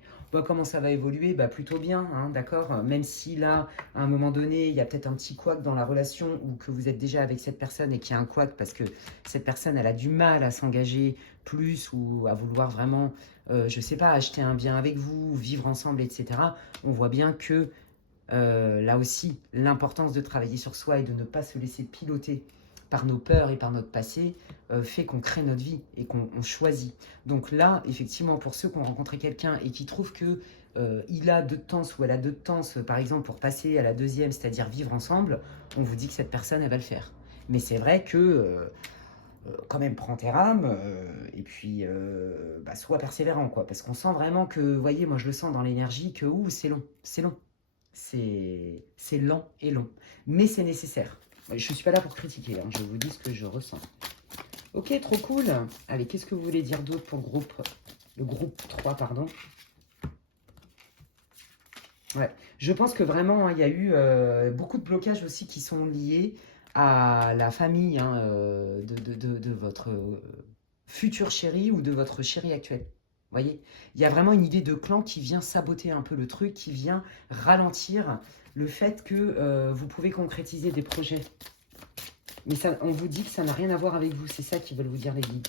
Comment ça va évoluer? Plutôt bien, hein, d'accord? Même si là, à un moment donné, il y a peut-être un petit couac dans la relation ou que vous êtes déjà avec cette personne et qu'il y a un couac parce que cette personne, elle a du mal à s'engager plus ou à vouloir vraiment, je sais pas, acheter un bien avec vous, vivre ensemble, etc. On voit bien que là aussi, l'importance de travailler sur soi et de ne pas se laisser piloter par nos peurs et par notre passé fait qu'on crée notre vie et qu'on choisit. Donc là, effectivement, pour ceux qui ont rencontré quelqu'un et qui trouvent que il a de temps ou elle a de temps, par exemple, pour passer à la deuxième, c'est-à-dire vivre ensemble, on vous dit que cette personne, elle va le faire. Mais c'est vrai que quand même, prends tes rames et puis sois persévérant, quoi. Parce qu'on sent vraiment que, vous voyez, moi je le sens dans l'énergie que c'est long, c'est long. C'est lent et long. Mais c'est nécessaire. Je ne suis pas là pour critiquer, hein, je vous dis ce que je ressens. Ok, trop cool. Allez, qu'est-ce que vous voulez dire d'autre pour le groupe 3, pardon? Ouais, je pense que vraiment, hein, il y a eu beaucoup de blocages aussi qui sont liés à la famille hein, de votre futur chéri ou de votre chéri actuel. Vous voyez, il y a vraiment une idée de clan qui vient saboter un peu le truc, qui vient ralentir le fait que vous pouvez concrétiser des projets. Mais ça, on vous dit que ça n'a rien à voir avec vous, c'est ça qu'ils veulent vous dire les guides.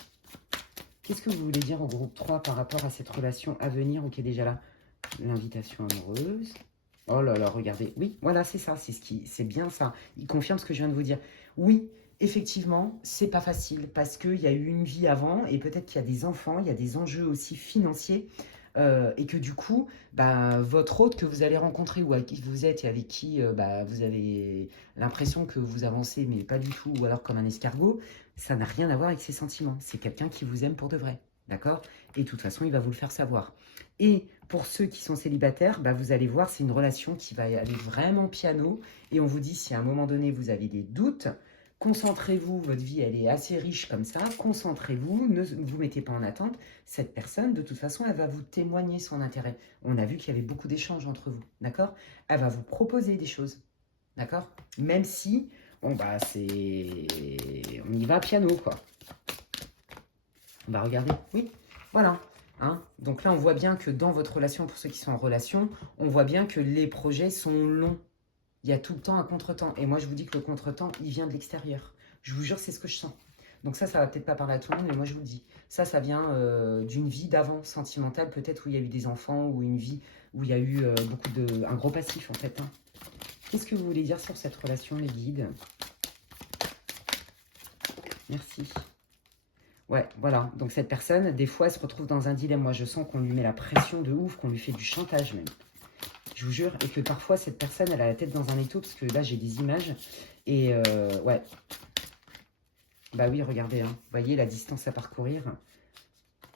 Qu'est-ce que vous voulez dire au groupe 3 par rapport à cette relation à venir ou qui est déjà là? L'invitation amoureuse. Oh là là, regardez. Oui, voilà, c'est ça, c'est bien ça. Il confirme ce que je viens de vous dire. Oui, effectivement, c'est pas facile parce qu'il y a eu une vie avant et peut-être qu'il y a des enfants, il y a des enjeux aussi financiers et que du coup, votre hôte que vous allez rencontrer ou avec qui vous êtes et avec qui vous avez l'impression que vous avancez mais pas du tout ou alors comme un escargot, ça n'a rien à voir avec ses sentiments. C'est quelqu'un qui vous aime pour de vrai, d'accord? Et de toute façon, il va vous le faire savoir. Et pour ceux qui sont célibataires, vous allez voir, c'est une relation qui va aller vraiment piano. Et on vous dit, si à un moment donné, vous avez des doutes, concentrez-vous, votre vie, elle est assez riche comme ça, concentrez-vous, ne vous mettez pas en attente. Cette personne, de toute façon, elle va vous témoigner son intérêt. On a vu qu'il y avait beaucoup d'échanges entre vous, d'accord? Elle va vous proposer des choses, d'accord? Même si, bon, c'est... On y va piano, quoi. Regardez, oui, voilà. Hein, donc là, on voit bien que dans votre relation, pour ceux qui sont en relation, on voit bien que les projets sont longs. Il y a tout le temps un contretemps. Et moi, je vous dis que le contretemps, il vient de l'extérieur. Je vous jure, c'est ce que je sens. Donc ça va peut-être pas parler à tout le monde, mais moi, je vous le dis. Ça vient d'une vie d'avant, sentimentale, peut-être où il y a eu des enfants, ou une vie où il y a eu un gros passif, en fait. Hein. Qu'est-ce que vous voulez dire sur cette relation, les guides? Merci. Ouais, voilà. Donc cette personne, des fois, elle se retrouve dans un dilemme. Moi, je sens qu'on lui met la pression de ouf, qu'on lui fait du chantage même. Je vous jure. Et que parfois, cette personne, elle a la tête dans un étau, parce que là, j'ai des images. Et ouais. Bah oui, regardez. Hein. Vous voyez la distance à parcourir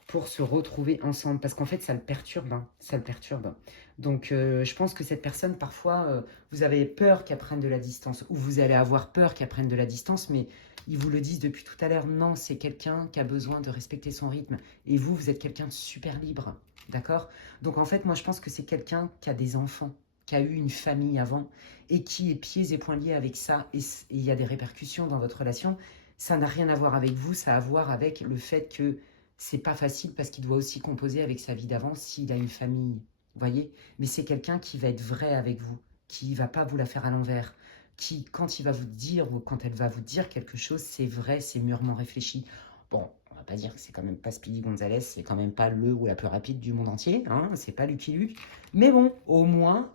pour se retrouver ensemble. Parce qu'en fait, ça le perturbe. Hein. Ça le perturbe. Donc, je pense que cette personne, parfois, vous avez peur qu'elle prenne de la distance. Ou vous allez avoir peur qu'elle prenne de la distance, mais... Ils vous le disent depuis tout à l'heure, non, c'est quelqu'un qui a besoin de respecter son rythme. Et vous, vous êtes quelqu'un de super libre, d'accord? Donc en fait, moi je pense que c'est quelqu'un qui a des enfants, qui a eu une famille avant, et qui est pieds et poings liés avec ça, et il y a des répercussions dans votre relation. Ça n'a rien à voir avec vous, ça a à voir avec le fait que c'est pas facile parce qu'il doit aussi composer avec sa vie d'avant s'il a une famille, vous voyez? Mais c'est quelqu'un qui va être vrai avec vous, qui va pas vous la faire à l'envers, qui, quand il va vous dire ou quand elle va vous dire quelque chose, c'est vrai, c'est mûrement réfléchi. Bon, on va pas dire que c'est quand même pas Speedy Gonzalez, c'est quand même pas le ou la plus rapide du monde entier, hein, c'est pas Lucky Luke. Mais bon, au moins,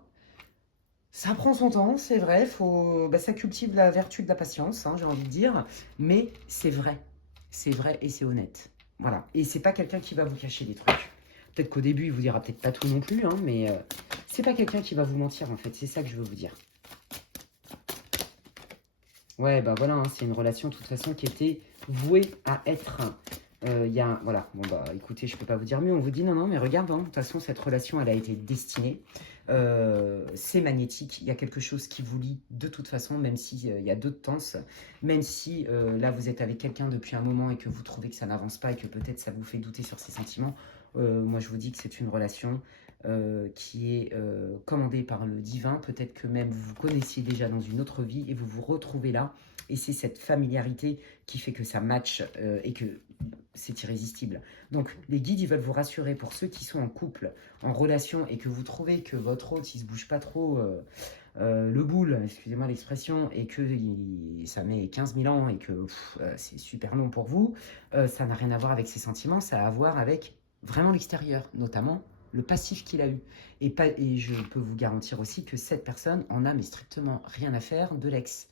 ça prend son temps, c'est vrai, ça cultive la vertu de la patience, hein, j'ai envie de dire, mais c'est vrai et c'est honnête. Voilà. Et c'est pas quelqu'un qui va vous cacher des trucs. Peut-être qu'au début, il vous dira peut-être pas tout non plus, hein, mais c'est pas quelqu'un qui va vous mentir, en fait. C'est ça que je veux vous dire. Ouais, bah voilà, hein, c'est une relation, de toute façon, qui était vouée à être... voilà, bon bah écoutez, je peux pas vous dire mieux, on vous dit non, non, mais regarde, hein, de toute façon, cette relation, elle a été destinée. C'est magnétique, il y a quelque chose qui vous lie de toute façon, même s'il y a d'autres tenses, même si là, vous êtes avec quelqu'un depuis un moment et que vous trouvez que ça n'avance pas et que peut-être ça vous fait douter sur ses sentiments. Moi, je vous dis que c'est une relation qui est commandée par le divin. Peut-être que même vous vous connaissiez déjà dans une autre vie et vous vous retrouvez là. Et c'est cette familiarité qui fait que ça match et que c'est irrésistible. Donc, les guides, ils veulent vous rassurer pour ceux qui sont en couple, en relation, et que vous trouvez que votre hôte, il se bouge pas trop le boule, excusez-moi l'expression, et que ça met 15 000 ans et que c'est super long pour vous, ça n'a rien à voir avec ses sentiments, ça a à voir avec vraiment l'extérieur, notamment le passif qu'il a eu. Et je peux vous garantir aussi que cette personne en a mais strictement rien à faire de l'ex.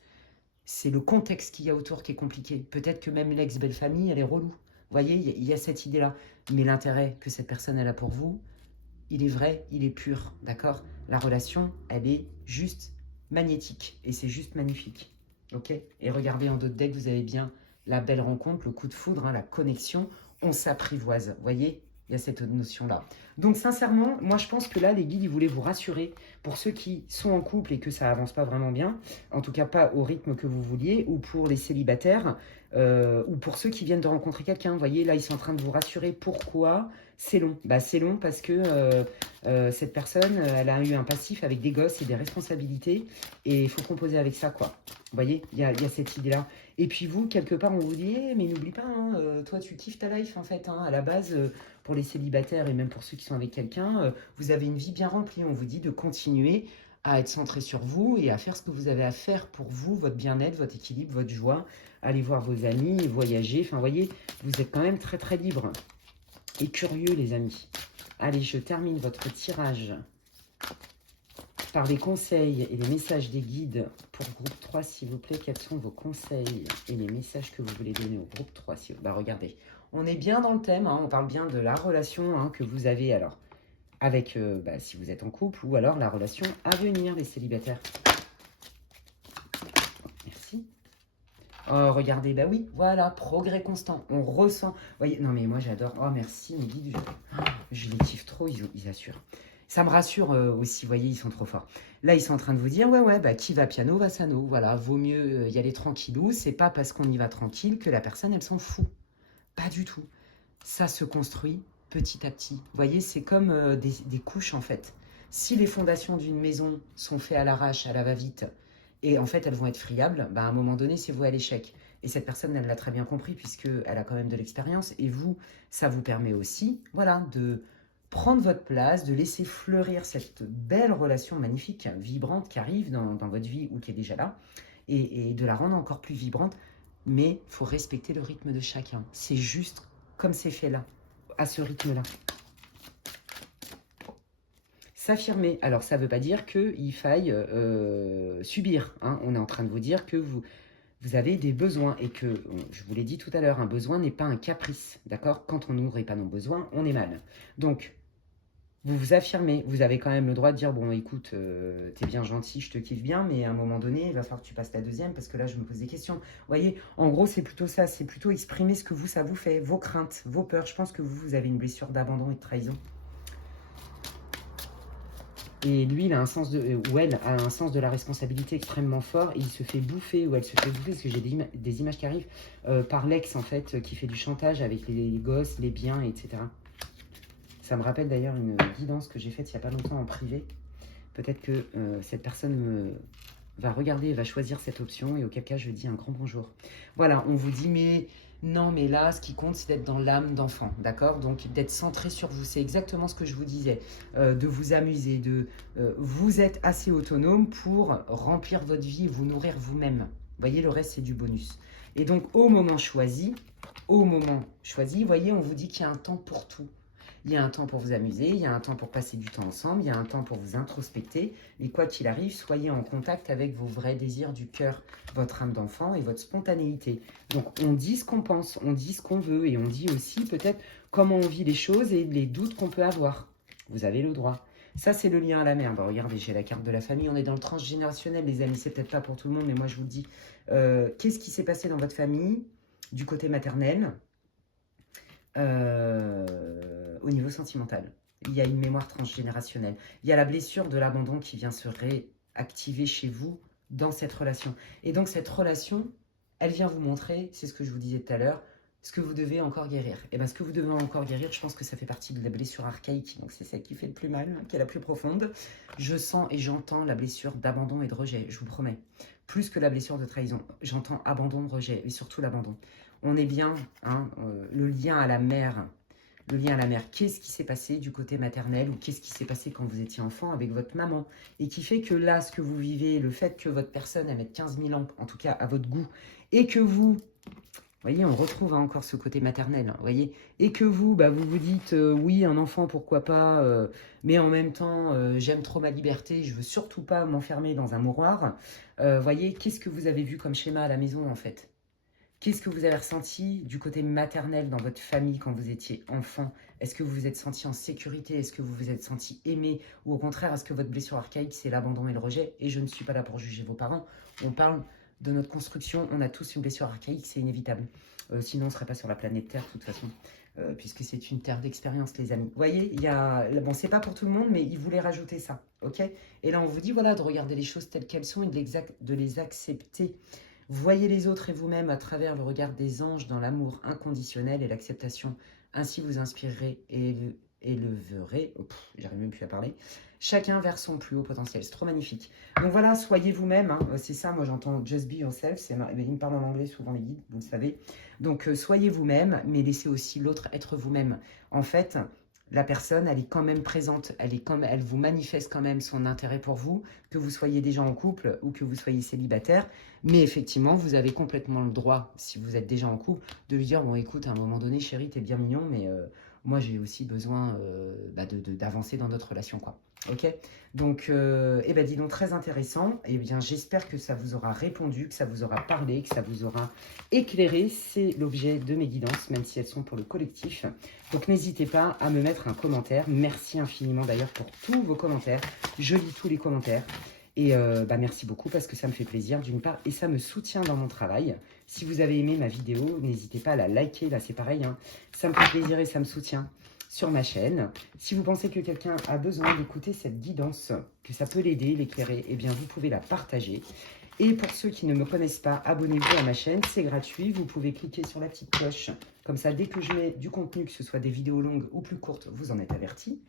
C'est le contexte qu'il y a autour qui est compliqué. Peut-être que même l'ex-belle-famille, elle est relou. Vous voyez, il y a cette idée-là. Mais l'intérêt que cette personne elle a pour vous, il est vrai, il est pur, d'accord? La relation, elle est juste magnétique. Et c'est juste magnifique. Ok? Et regardez en d'autres decks, vous avez bien la belle rencontre, le coup de foudre, hein, la connexion. On s'apprivoise. Vous voyez? Il y a cette notion-là. Donc, sincèrement, moi, je pense que là, les guides, ils voulaient vous rassurer pour ceux qui sont en couple et que ça avance pas vraiment bien, en tout cas pas au rythme que vous vouliez, ou pour les célibataires, ou pour ceux qui viennent de rencontrer quelqu'un. Vous voyez, là, ils sont en train de vous rassurer. Pourquoi c'est long? Bah, c'est long parce que cette personne, elle a eu un passif avec des gosses et des responsabilités, et il faut composer avec ça, quoi. Vous voyez, il y a cette idée-là. Et puis vous, quelque part, on vous dit, mais n'oublie pas, hein, toi, tu kiffes ta life, en fait. Hein, à la base, pour les célibataires et même pour ceux qui sont avec quelqu'un, vous avez une vie bien remplie. On vous dit de continuer à être centré sur vous et à faire ce que vous avez à faire pour vous, votre bien-être, votre équilibre, votre joie. Allez voir vos amis, voyager. Enfin, vous voyez, vous êtes quand même très, très libre et curieux, les amis. Allez, je termine votre tirage par les conseils et les messages des guides pour groupe 3, s'il vous plaît. Quels sont vos conseils et les messages que vous voulez donner au groupe 3 Bah, regardez, on est bien dans le thème, hein, on parle bien de la relation hein, que vous avez alors avec, si vous êtes en couple, ou alors la relation à venir, les célibataires. Merci. Oh, regardez, bah oui, voilà, progrès constant, on ressent. Voyez, non mais moi j'adore, oh merci, mes guides, je les kiffe trop, ils assurent. Ça me rassure aussi, vous voyez, ils sont trop forts. Là, ils sont en train de vous dire, ouais, bah, qui va piano, va sano. Voilà, vaut mieux y aller tranquillou. C'est pas parce qu'on y va tranquille que la personne, elle s'en fout. Pas du tout. Ça se construit petit à petit. Vous voyez, c'est comme des couches, en fait. Si les fondations d'une maison sont faites à l'arrache, à la va-vite, et en fait, elles vont être friables, bah, à un moment donné, c'est voué à l'échec. Et cette personne, elle l'a très bien compris, puisqu'elle a quand même de l'expérience. Et vous, ça vous permet aussi, voilà, de prendre votre place, de laisser fleurir cette belle relation magnifique, vibrante qui arrive dans votre vie ou qui est déjà là, et de la rendre encore plus vibrante. Mais il faut respecter le rythme de chacun. C'est juste comme c'est fait là, à ce rythme-là. S'affirmer. Alors, ça ne veut pas dire qu'il faille subir. Hein. On est en train de vous dire que vous avez des besoins et que, je vous l'ai dit tout à l'heure, un besoin n'est pas un caprice. D'accord? Quand on n'ouvre pas nos besoins, on est mal. Donc, vous vous affirmez, vous avez quand même le droit de dire, bon écoute, t'es bien gentil, je te kiffe bien, mais à un moment donné, il va falloir que tu passes la deuxième, parce que là, je me pose des questions. Vous voyez, en gros, c'est plutôt ça, c'est plutôt exprimer ce que vous, ça vous fait, vos craintes, vos peurs. Je pense que vous avez une blessure d'abandon et de trahison. Et lui, il a un sens de, ou elle a un sens de la responsabilité extrêmement fort, et il se fait bouffer, ou elle se fait bouffer, parce que j'ai des images qui arrivent, par l'ex, en fait, qui fait du chantage avec les gosses, les biens, etc. Ça me rappelle d'ailleurs une guidance que j'ai faite il n'y a pas longtemps en privé. Peut-être que cette personne va regarder et va choisir cette option, et auquel cas je dis un grand bonjour. Voilà, on vous dit, mais non, mais là, ce qui compte, c'est d'être dans l'âme d'enfant, d'accord? Donc, d'être centré sur vous, c'est exactement ce que je vous disais, de vous amuser, vous êtes assez autonome pour remplir votre vie et vous nourrir vous-même. Vous voyez, le reste, c'est du bonus. Et donc, au moment choisi, vous voyez, on vous dit qu'il y a un temps pour tout. Il y a un temps pour vous amuser, il y a un temps pour passer du temps ensemble, il y a un temps pour vous introspecter. Et quoi qu'il arrive, soyez en contact avec vos vrais désirs du cœur, votre âme d'enfant et votre spontanéité. Donc, on dit ce qu'on pense, on dit ce qu'on veut et on dit aussi peut-être comment on vit les choses et les doutes qu'on peut avoir. Vous avez le droit. Ça, c'est le lien à la mère. Bah, regardez, j'ai la carte de la famille. On est dans le transgénérationnel, les amis. C'est peut-être pas pour tout le monde, mais moi, je vous le dis. Qu'est-ce qui s'est passé dans votre famille, du côté maternel, au niveau sentimental? Il y a une mémoire transgénérationnelle. Il y a la blessure de l'abandon qui vient se réactiver chez vous dans cette relation. Et donc, cette relation, elle vient vous montrer, c'est ce que je vous disais tout à l'heure, ce que vous devez encore guérir. Et bien, ce que vous devez encore guérir, je pense que ça fait partie de la blessure archaïque. Donc, c'est celle qui fait le plus mal, qui est la plus profonde. Je sens et j'entends la blessure d'abandon et de rejet, je vous promets. Plus que la blessure de trahison. J'entends abandon, rejet, et surtout l'abandon. On est bien, hein, le lien à la mère. Le lien à la mère. Qu'est-ce qui s'est passé du côté maternel ou qu'est-ce qui s'est passé quand vous étiez enfant avec votre maman? Et qui fait que là, ce que vous vivez, le fait que votre personne, elle mette 15 000 ans, en tout cas à votre goût, et que vous... Vous voyez, on retrouve encore ce côté maternel, vous voyez. Et que vous, bah, vous vous dites, oui, un enfant, pourquoi pas, mais en même temps, j'aime trop ma liberté, je veux surtout pas m'enfermer dans un mouroir. Voyez, qu'est-ce que vous avez vu comme schéma à la maison, en fait? Qu'est-ce que vous avez ressenti du côté maternel dans votre famille quand vous étiez enfant? Est-ce que vous vous êtes senti en sécurité? Est-ce que vous vous êtes senti aimé? Ou au contraire, est-ce que votre blessure archaïque, c'est l'abandon et le rejet? Et je ne suis pas là pour juger vos parents. On parle de notre construction. On a tous une blessure archaïque, c'est inévitable. Sinon, on ne serait pas sur la planète Terre, de toute façon. Puisque c'est une terre d'expérience, les amis. Vous voyez, il y a... Bon, c'est pas pour tout le monde, mais il voulait rajouter ça, ok? Et là, on vous dit, voilà, de regarder les choses telles qu'elles sont et de les accepter. Voyez les autres et vous-même à travers le regard des anges dans l'amour inconditionnel et l'acceptation. Ainsi vous inspirerez et éleverez, j'arrive même plus à parler, chacun vers son plus haut potentiel. C'est trop magnifique. Donc voilà, soyez vous-même. Hein. C'est ça, moi j'entends just be yourself. Il me parle en anglais souvent les guides, vous le savez. Donc soyez vous-même, mais laissez aussi l'autre être vous-même. En fait, la personne, elle est quand même présente, elle vous manifeste quand même son intérêt pour vous, que vous soyez déjà en couple ou que vous soyez célibataire. Mais effectivement, vous avez complètement le droit, si vous êtes déjà en couple, de lui dire, bon écoute, à un moment donné, chérie, t'es bien mignon, mais moi j'ai aussi besoin d'avancer dans notre relation, quoi. Ok? Donc, eh ben dis donc, très intéressant. Eh bien, j'espère que ça vous aura répondu, que ça vous aura parlé, que ça vous aura éclairé. C'est l'objet de mes guidances, même si elles sont pour le collectif. Donc, n'hésitez pas à me mettre un commentaire. Merci infiniment d'ailleurs pour tous vos commentaires. Je lis tous les commentaires. Et merci beaucoup parce que ça me fait plaisir d'une part et ça me soutient dans mon travail. Si vous avez aimé ma vidéo, n'hésitez pas à la liker, là c'est pareil. Hein. Ça me fait plaisir et ça me soutient sur ma chaîne. Si vous pensez que quelqu'un a besoin d'écouter cette guidance, que ça peut l'aider, l'éclairer, eh bien vous pouvez la partager. Et pour ceux qui ne me connaissent pas, abonnez-vous à ma chaîne, c'est gratuit. Vous pouvez cliquer sur la petite cloche. Comme ça, dès que je mets du contenu, que ce soit des vidéos longues ou plus courtes, vous en êtes avertis.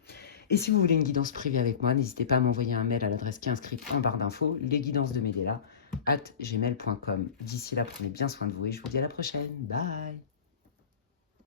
Et si vous voulez une guidance privée avec moi, n'hésitez pas à m'envoyer un mail à l'adresse qui est inscrite en barre d'infos, lesguidancesdemedela@gmail.com. D'ici là, prenez bien soin de vous et je vous dis à la prochaine. Bye!